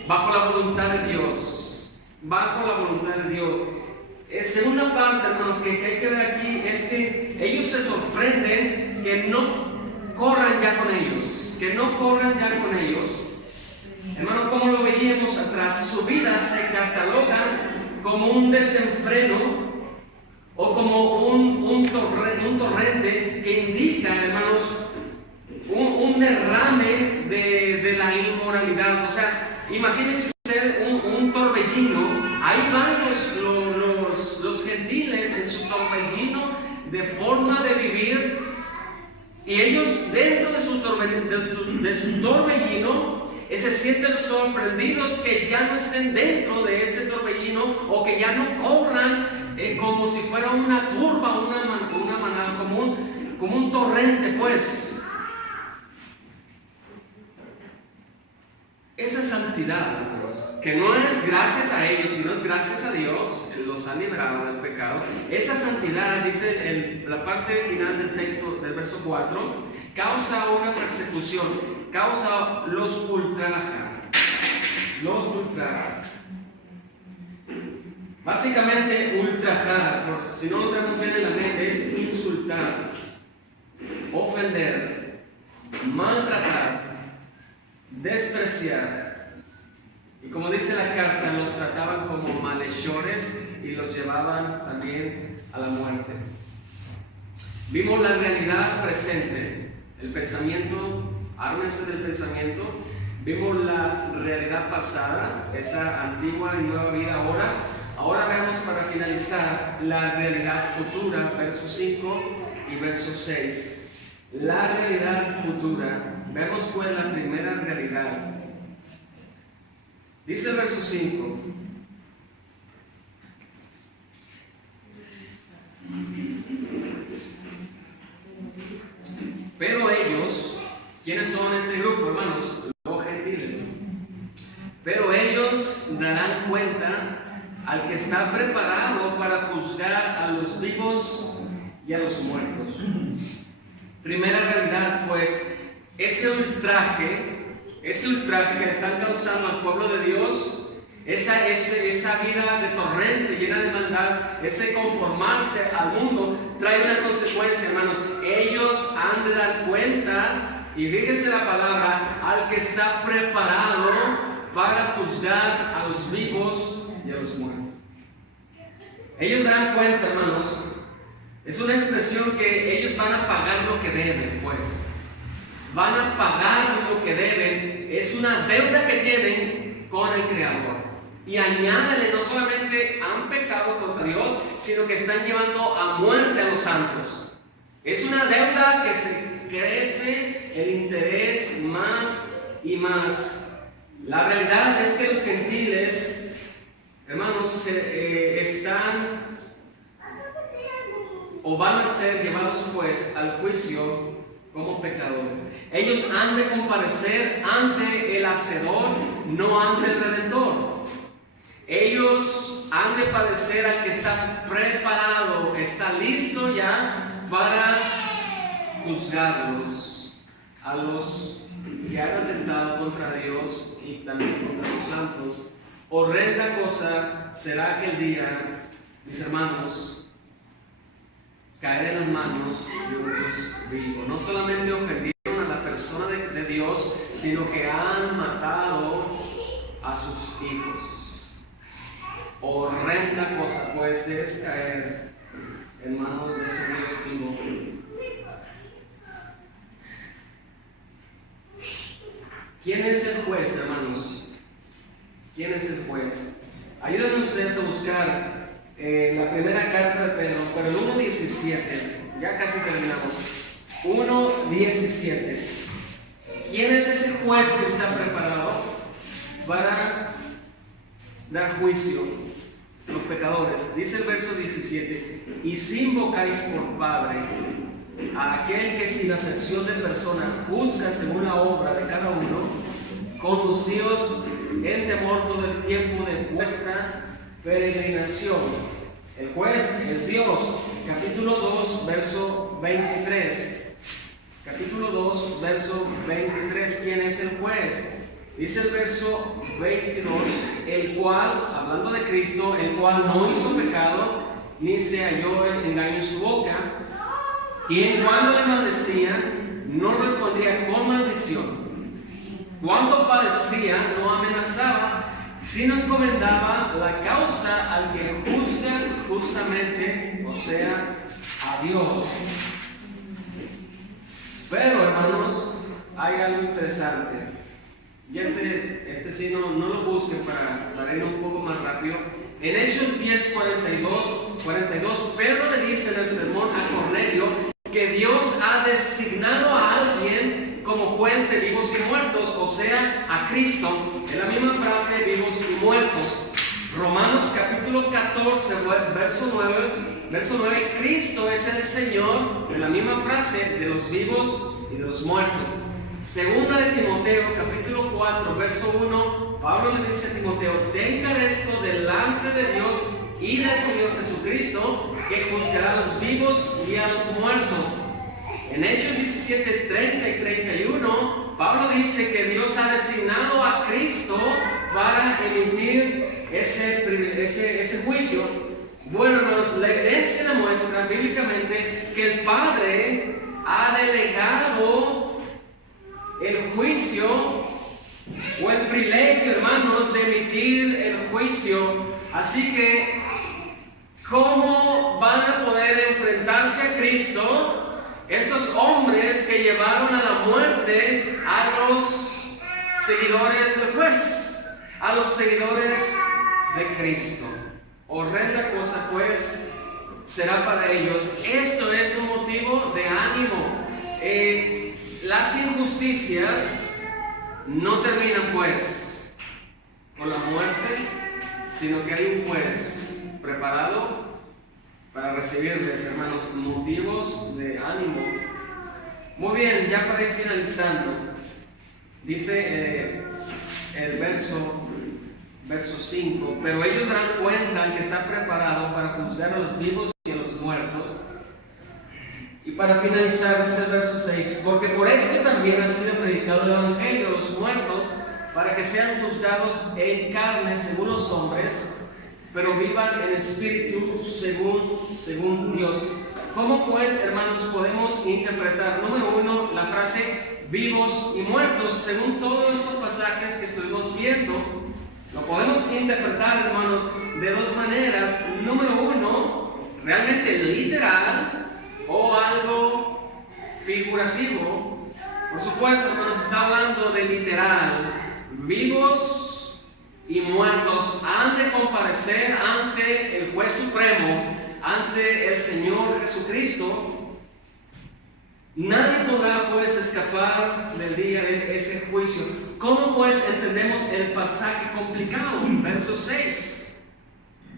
bajo la voluntad de Dios. Bajo la voluntad de Dios. Segunda parte, hermano, que hay que ver aquí es que ellos se sorprenden que no corran ya con ellos. Hermano, como lo veíamos atrás, su vida se cataloga como un desenfreno o como un torrente que indica, hermanos, un derrame de la inmoralidad. O sea, imagínense usted un torbellino. Ahí van los gentiles en su torbellino de forma de vivir, y ellos dentro de su torbellino se sienten sorprendidos que ya no estén dentro de ese torbellino, o que ya no corran como si fuera una turba, una manada, como un torrente, pues. que no es gracias a ellos, sino es gracias a Dios, Él los ha librado del pecado. Esa santidad, dice en la parte final del texto del verso 4, causa una persecución, causa los ultraja. Los ultraja. Básicamente ultrajar, si no lo tenemos bien en la mente, es insultar, ofender, maltratar, despreciar. Y como dice la carta, los trataban como malhechores y los llevaban también a la muerte. Vimos la realidad presente, el pensamiento, ármense del pensamiento. Vimos la realidad pasada, esa antigua y nueva vida ahora. Ahora vemos para finalizar la realidad futura, verso 5 y verso 6. La realidad futura, vemos pues la primera realidad. Dice el verso 5. Pero ellos, ¿quiénes son este grupo, hermanos? Los gentiles. Pero ellos darán cuenta al que está preparado para juzgar a los vivos y a los muertos. Primera realidad, pues, ese ultraje que le están causando al pueblo de Dios, esa vida de torrente llena de maldad, ese conformarse al mundo, trae una consecuencia, hermanos. Ellos han de dar cuenta, y fíjense la palabra, al que está preparado para juzgar a los vivos y a los muertos. Ellos dan cuenta, hermanos, es una expresión que ellos van a pagar lo que deben, pues. Van a pagar lo que deben, es una deuda que tienen con el Creador. Y añádale, no solamente han pecado contra Dios, sino que están llevando a muerte a los santos. Es una deuda que se crece el interés más y más. La realidad es que los gentiles, hermanos, están o van a ser llevados pues al juicio como pecadores. Ellos han de comparecer ante el Hacedor, no ante el Redentor. Ellos han de padecer al que está preparado, está listo ya para juzgarlos, a los que han atentado contra Dios y también contra los santos. Horrenda cosa será aquel día, mis hermanos, caer en las manos de un Dios vivo. No solamente ofendieron a la persona de Dios, sino que han matado a sus hijos. Horrenda cosa pues es caer en manos de ese Dios vivo. ¿Quién es el juez, hermanos? ¿Quién es el juez? Ayúdenme ustedes a buscar la primera carta de Pedro, pero el 1:17, ya casi terminamos. 1:17. ¿Quién es ese juez que está preparado para dar juicio a los pecadores? Dice el verso 17: y si invocáis por Padre a aquel que sin acepción de persona juzga según la obra de cada uno, conducíos en temor todo el tiempo de vuestra peregrinación. El juez es Dios. Capítulo 2, verso 23. Capítulo 2, verso 23. ¿Quién es el juez? Dice el verso 22, el cual, hablando de Cristo, el cual no hizo pecado, ni se halló el engaño en su boca, quien cuando le maldecían, no respondía con maldición. Cuando padecía, no amenazaba, sino encomendaba la causa al que juzga justamente, o sea, a Dios. Pero, hermanos, hay algo interesante. Y este sí no lo busquen para ir un poco más rápido. En Hechos 10:42, Pedro le dice en el sermón a Cornelio que Dios ha designado a alguien como juez de vivos y muertos, o sea, a Cristo. En la misma frase, vivos y muertos. Romanos capítulo 14, verso 9, Cristo es el Señor, en la misma frase, de los vivos y de los muertos. Segunda de Timoteo, capítulo 4, verso 1, Pablo le dice a Timoteo: te encarezco delante de Dios y del Señor Jesucristo, que juzgará a los vivos y a los muertos. En Hechos 17, 30 y 31, Pablo dice que Dios ha designado a Cristo para emitir ese juicio. Bueno, hermanos, la evidencia demuestra bíblicamente que el Padre ha delegado el juicio o el privilegio, hermanos, de emitir el juicio. Así que, ¿cómo van a poder enfrentarse a Cristo estos hombres que llevaron a la muerte a los seguidores del juez, a los seguidores de Cristo? Horrenda cosa pues será para ellos. Esto es un motivo de ánimo. Las injusticias no terminan pues con la muerte, sino que hay un juez preparado para recibirles, hermanos, motivos de ánimo. Muy bien, ya para ir finalizando, dice el verso 5, pero ellos darán cuenta que está preparado para juzgar a los vivos y a los muertos. Y para finalizar, dice el verso 6, porque por esto también ha sido predicado el Evangelio a los muertos, para que sean juzgados en carne según los hombres, pero vivan en espíritu según Dios. ¿Cómo pues, hermanos, podemos interpretar, número uno, la frase vivos y muertos? Según todos estos pasajes que estuvimos viendo, lo podemos interpretar, hermanos, de dos maneras. Número uno, realmente literal o algo figurativo. Por supuesto, hermanos, está hablando de literal. Vivos y muertos han de comparecer ante el juez supremo, ante el Señor Jesucristo. Nadie podrá pues escapar del día de ese juicio. ¿Cómo pues entendemos el pasaje complicado? Verso 6.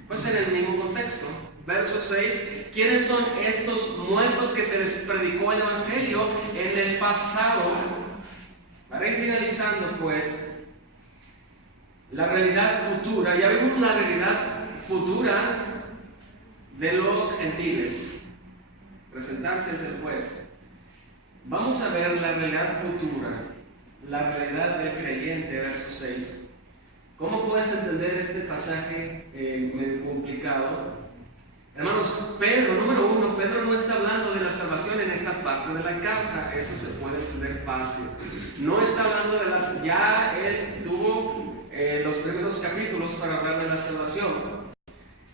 Pues en el mismo contexto. Verso 6. ¿Quiénes son estos muertos que se les predicó el Evangelio en el pasado? Para ir finalizando pues, la realidad futura. Ya vimos la realidad futura de los gentiles, presentarse ante el juez. Vamos a ver la realidad futura, la realidad del creyente, verso 6. ¿Cómo puedes entender este pasaje medio complicado? Hermanos, Pedro, número uno, Pedro no está hablando de la salvación en esta parte de la carta, eso se puede entender fácil. No está hablando de las, ya él tuvo los primeros capítulos para hablar de la salvación.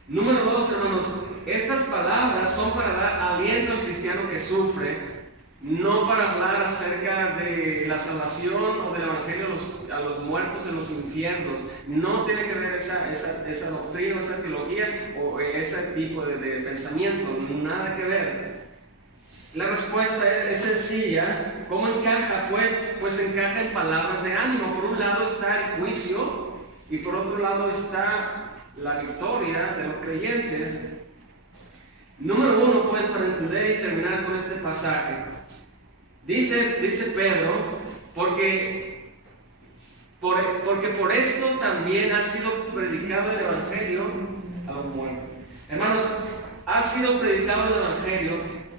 Número dos, hermanos, estas palabras son para dar aliento al cristiano que sufre, no para hablar acerca de la salvación o del evangelio a los muertos en los infiernos. No tiene que ver esa doctrina, esa teología o ese tipo de pensamiento, nada que ver. La respuesta es sencilla. ¿Cómo encaja? Pues encaja en palabras de ánimo. Por un lado está el juicio y por otro lado está la victoria de los creyentes. Número uno, pues, para entender y terminar con este pasaje, dice Pedro, porque por esto también ha sido predicado el Evangelio a los muertos. Hermanos, ha sido predicado el Evangelio.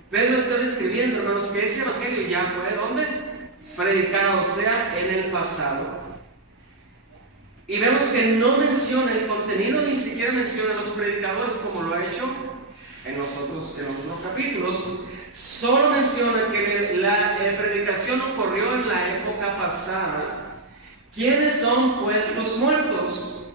Pedro está describiendo, hermanos, que ese Evangelio ya fue, ¿dónde? Predicado, o sea, en el pasado. Y vemos que no menciona el contenido, ni siquiera menciona a los predicadores como lo ha hecho en los otros capítulos. Solo menciona que la predicación ocurrió en la época pasada. ¿Quiénes son pues los muertos?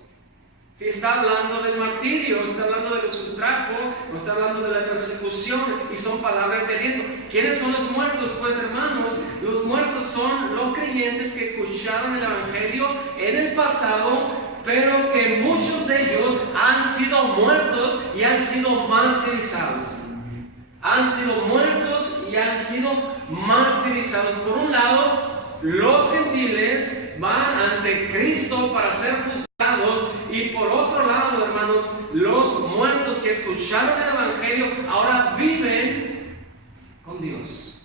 Si está hablando del martirio, está hablando de los ultrajos, o está hablando de la persecución, y son palabras de aliento. ¿Quiénes son los muertos? Pues, hermanos, los muertos son los creyentes que escucharon el Evangelio en el pasado, pero que muchos de ellos han sido muertos y han sido martirizados. Han sido muertos y han sido martirizados. Por un lado, los gentiles van ante Cristo para ser juzgados, y por otro lado, hermanos, los muertos que escucharon el Evangelio ahora viven con Dios,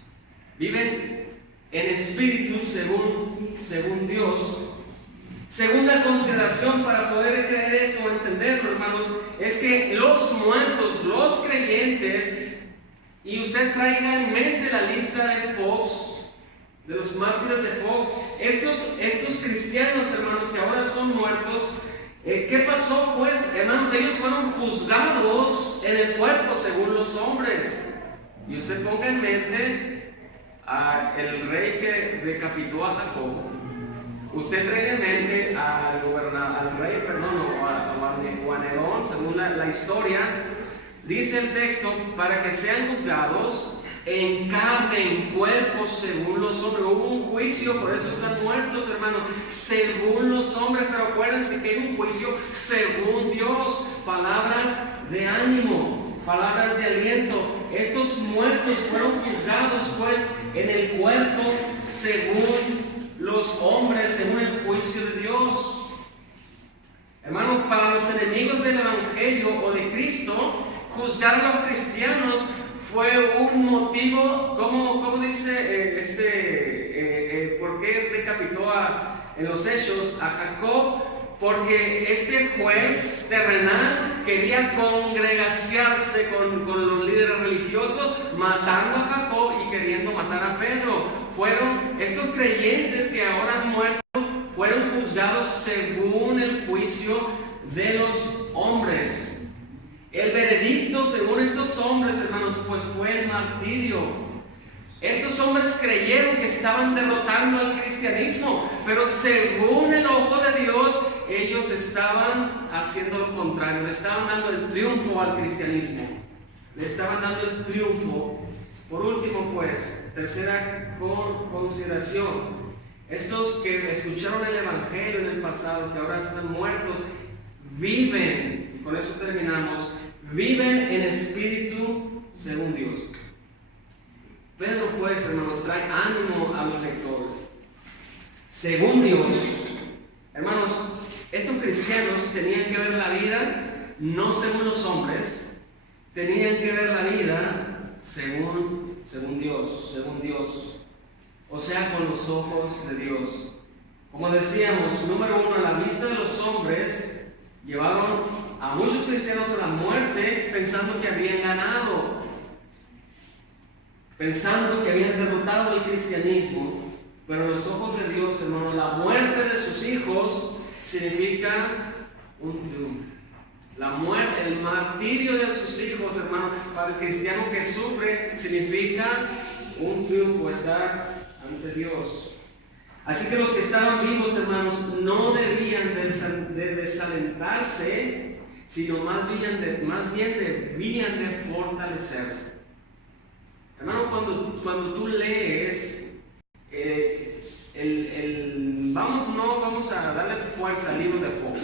viven en espíritu según Dios. Segunda consideración para poder creer eso o entenderlo, hermanos, es que los muertos, los creyentes, y usted traiga en mente la lista de Fox, de los mártires de Fox, estos cristianos, hermanos, que ahora son muertos, ¿qué pasó pues? Hermanos, ellos fueron juzgados en el cuerpo según los hombres. Y usted ponga en mente al rey que decapitó a Jacob. Usted trae en mente al rey, o a Nerón, según la historia. Dice el texto, para que sean juzgados en carne, en cuerpo, según los hombres. Hubo un juicio, por eso están muertos, hermanos, según los hombres. Pero acuérdense que hay un juicio según Dios. Palabras de ánimo, palabras de aliento. Estos muertos fueron juzgados, pues, en el cuerpo, según los hombres, según el juicio de Dios. Hermanos, para los enemigos del Evangelio o de Cristo, juzgar a los cristianos fue un motivo, como dice ¿por qué decapitó en los Hechos a Jacob? Porque este juez terrenal quería congregaciarse con los líderes religiosos, matando a Jacob y queriendo matar a Pedro. Fueron estos creyentes que ahora han muerto, fueron juzgados según el juicio de los hombres. El veredicto según estos hombres, hermanos, pues fue el martirio. Estos hombres creyeron que estaban derrotando al cristianismo, pero según el ojo de Dios, ellos estaban haciendo lo contrario. Le estaban dando el triunfo al cristianismo. Le estaban dando el triunfo. Por último, pues, tercera consideración. Estos que escucharon el Evangelio en el pasado, que ahora están muertos, viven, y con eso terminamos, viven en espíritu según Dios. Pedro, pues, hermanos, trae ánimo a los lectores. Según Dios, hermanos, estos cristianos tenían que ver la vida no según los hombres, tenían que ver la vida según Dios, o sea, con los ojos de Dios. Como decíamos, número uno, a la vista de los hombres, llevaron a muchos cristianos a la muerte pensando que habían ganado, pensando que habían derrotado el cristianismo. Pero los ojos de Dios, hermano, la muerte de sus hijos significa un triunfo. La muerte, el martirio de sus hijos, hermano, para el cristiano que sufre, significa un triunfo, estar ante Dios. Así que los que estaban vivos, hermanos, no debían de desalentarse, sino más bien debían de fortalecerse. Hermano, cuando tú lees vamos a darle fuerza al libro de Fox.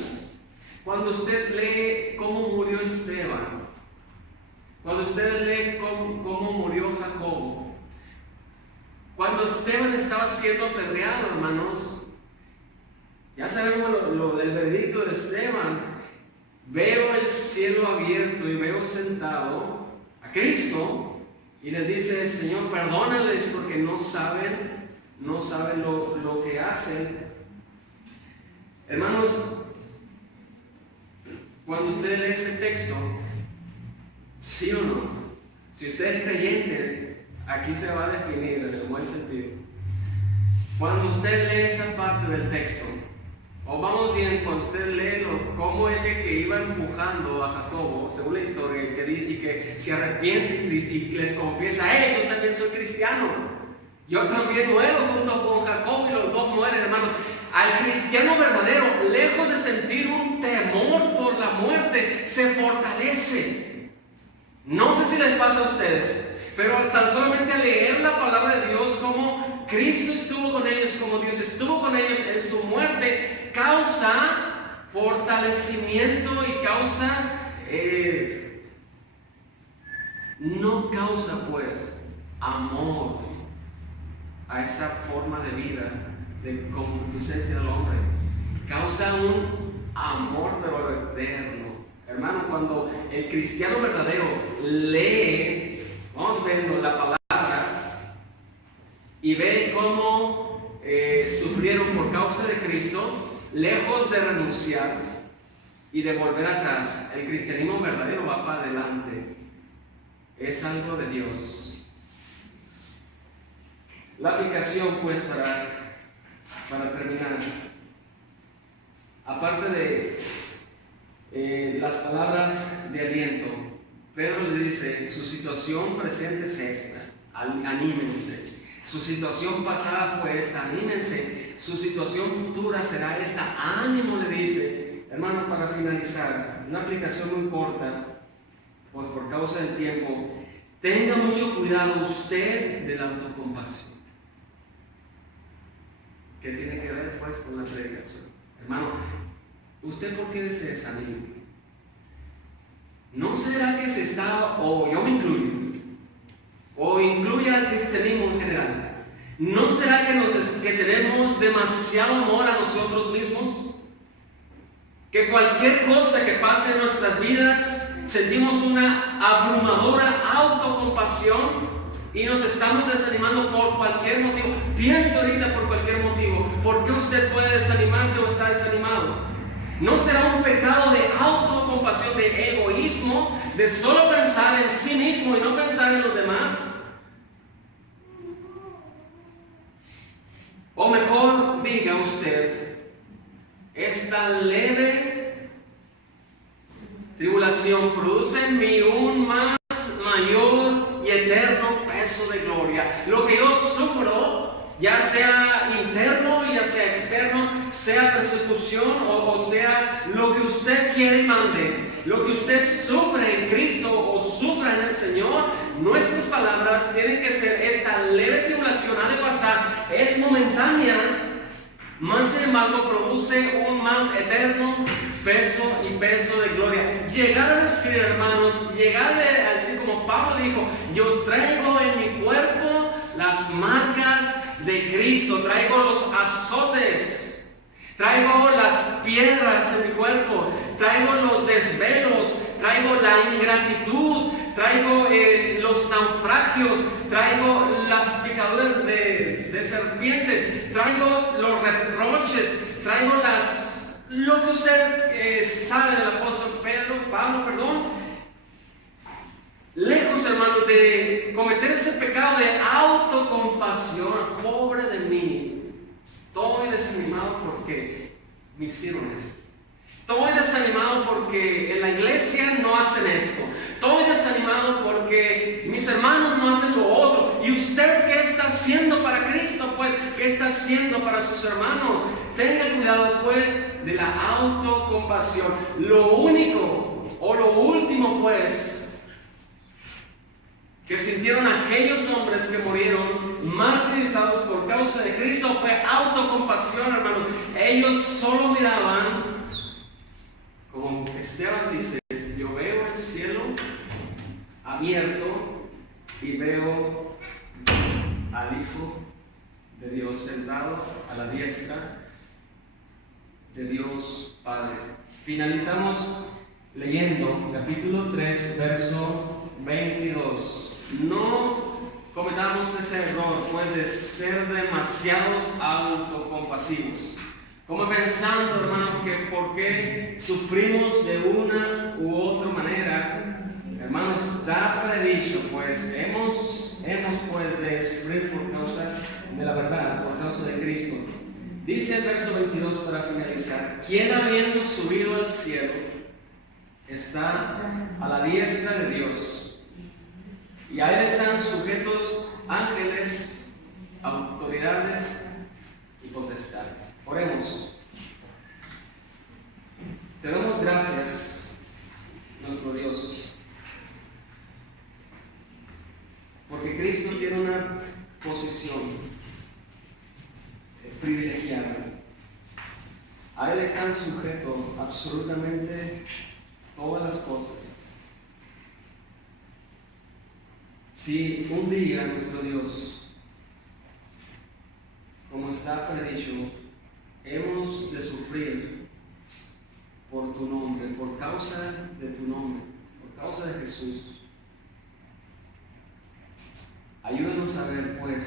Cuando usted lee cómo murió Esteban, cuando usted lee cómo murió Jacobo, cuando Esteban estaba siendo apedreado, hermanos, ya sabemos el veredicto de Esteban. Veo el cielo abierto y veo sentado a Cristo y les dice: Señor, perdónales porque no saben lo que hacen. Hermanos, cuando usted lee ese texto, sí o no, si usted es creyente, aquí se va a definir en el buen sentido. Cuando usted lee esa parte del texto, o vamos bien, cuando usted lee cómo es el que iba empujando a Jacobo, según la historia, y que se arrepiente y les confiesa: hey, yo también soy cristiano, yo también muero junto con Jacobo, y los dos mueren, hermanos. Al cristiano verdadero, lejos de sentir un temor por la muerte, se fortalece. No sé si les pasa a ustedes, pero tan solamente al leer la palabra de Dios, como Cristo estuvo con ellos, como Dios estuvo con ellos en su muerte, causa fortalecimiento y no causa pues amor a esa forma de vida de concupiscencia del hombre. Causa un amor pero eterno. Hermano, cuando el cristiano verdadero lee, vamos viendo la palabra, y ve cómo sufrieron por causa de Cristo, lejos de renunciar y de volver atrás. El cristianismo verdadero va para adelante. Es algo de Dios. La aplicación, pues, para terminar, aparte de las palabras de aliento, Pedro le dice: su situación presente es esta, anímense. Su situación pasada fue esta, anímense. Su situación futura será esta, ánimo, le dice. Hermano, para finalizar, una aplicación muy corta, por causa del tiempo. Tenga mucho cuidado usted de la autocompasión. ¿Qué tiene que ver, pues, con la predicación? Hermano, ¿usted por qué se desanima? ¿No será que se está, o yo me incluyo, o incluye al cristianismo en general, ¿no será que tenemos demasiado amor a nosotros mismos? Que cualquier cosa que pase en nuestras vidas sentimos una abrumadora autocompasión y nos estamos desanimando por cualquier motivo. Piensa ahorita por cualquier motivo. ¿Por qué usted puede desanimarse o estar desanimado? ¿No será un pecado de autocompasión, de egoísmo, de solo pensar en sí mismo y no pensar en los demás? O mejor diga usted: esta leve tribulación produce en mí un más mayor y eterno peso de gloria. Lo que yo sufro, ya sea interno, ya sea externo, sea persecución o sea lo que usted quiere y mande, lo que usted sufre en Cristo o sufra en el Señor, nuestras palabras tienen que ser: esta leve tribulación ha de pasar, es momentánea, más sin embargo produce un más eterno peso de gloria. Llegar a decir, hermanos, llegar a decir como Pablo dijo: yo traigo en mi cuerpo las marcas de Cristo, traigo los azotes, traigo las piedras en mi cuerpo, traigo los desvelos, traigo la ingratitud, traigo los naufragios, traigo las picaduras de serpiente, traigo los reproches, traigo lo que usted sabe del apóstol Pablo, lejos, hermanos, de cometer ese pecado de autocompasión. Pobre de mí, estoy desanimado porque me hicieron esto. Estoy desanimado porque en la iglesia no hacen esto. Estoy desanimado porque mis hermanos no hacen lo otro. ¿Y usted qué está haciendo para Cristo? Pues, ¿qué está haciendo para sus hermanos? Tenga cuidado, pues, de la autocompasión. Lo único o lo último, pues, que sintieron aquellos hombres que murieron martirizados por causa de Cristo fue autocompasión, hermanos. Ellos solo miraban, como Esteban dice: yo veo el cielo abierto y veo al Hijo de Dios sentado a la diestra de Dios Padre. Finalizamos leyendo capítulo 3, verso 22. No cometamos ese error, pues, de ser demasiados autocompasivos. Como pensando, hermano, que por qué sufrimos de una u otra manera. Hermanos, está predicho, pues, hemos pues de sufrir por causa de la verdad, por causa de Cristo. Dice el verso 22 para finalizar: quien habiendo subido al cielo está a la diestra de Dios, y a él están sujetos ángeles, autoridades y potestades. Oremos. Te damos gracias, nuestro Dios, porque Cristo tiene una posición privilegiada. A él están sujetos absolutamente todas las cosas. Si un día, nuestro Dios, como está predicho, hemos de sufrir por tu nombre, por causa de tu nombre, por causa de Jesús, ayúdanos a ver, pues,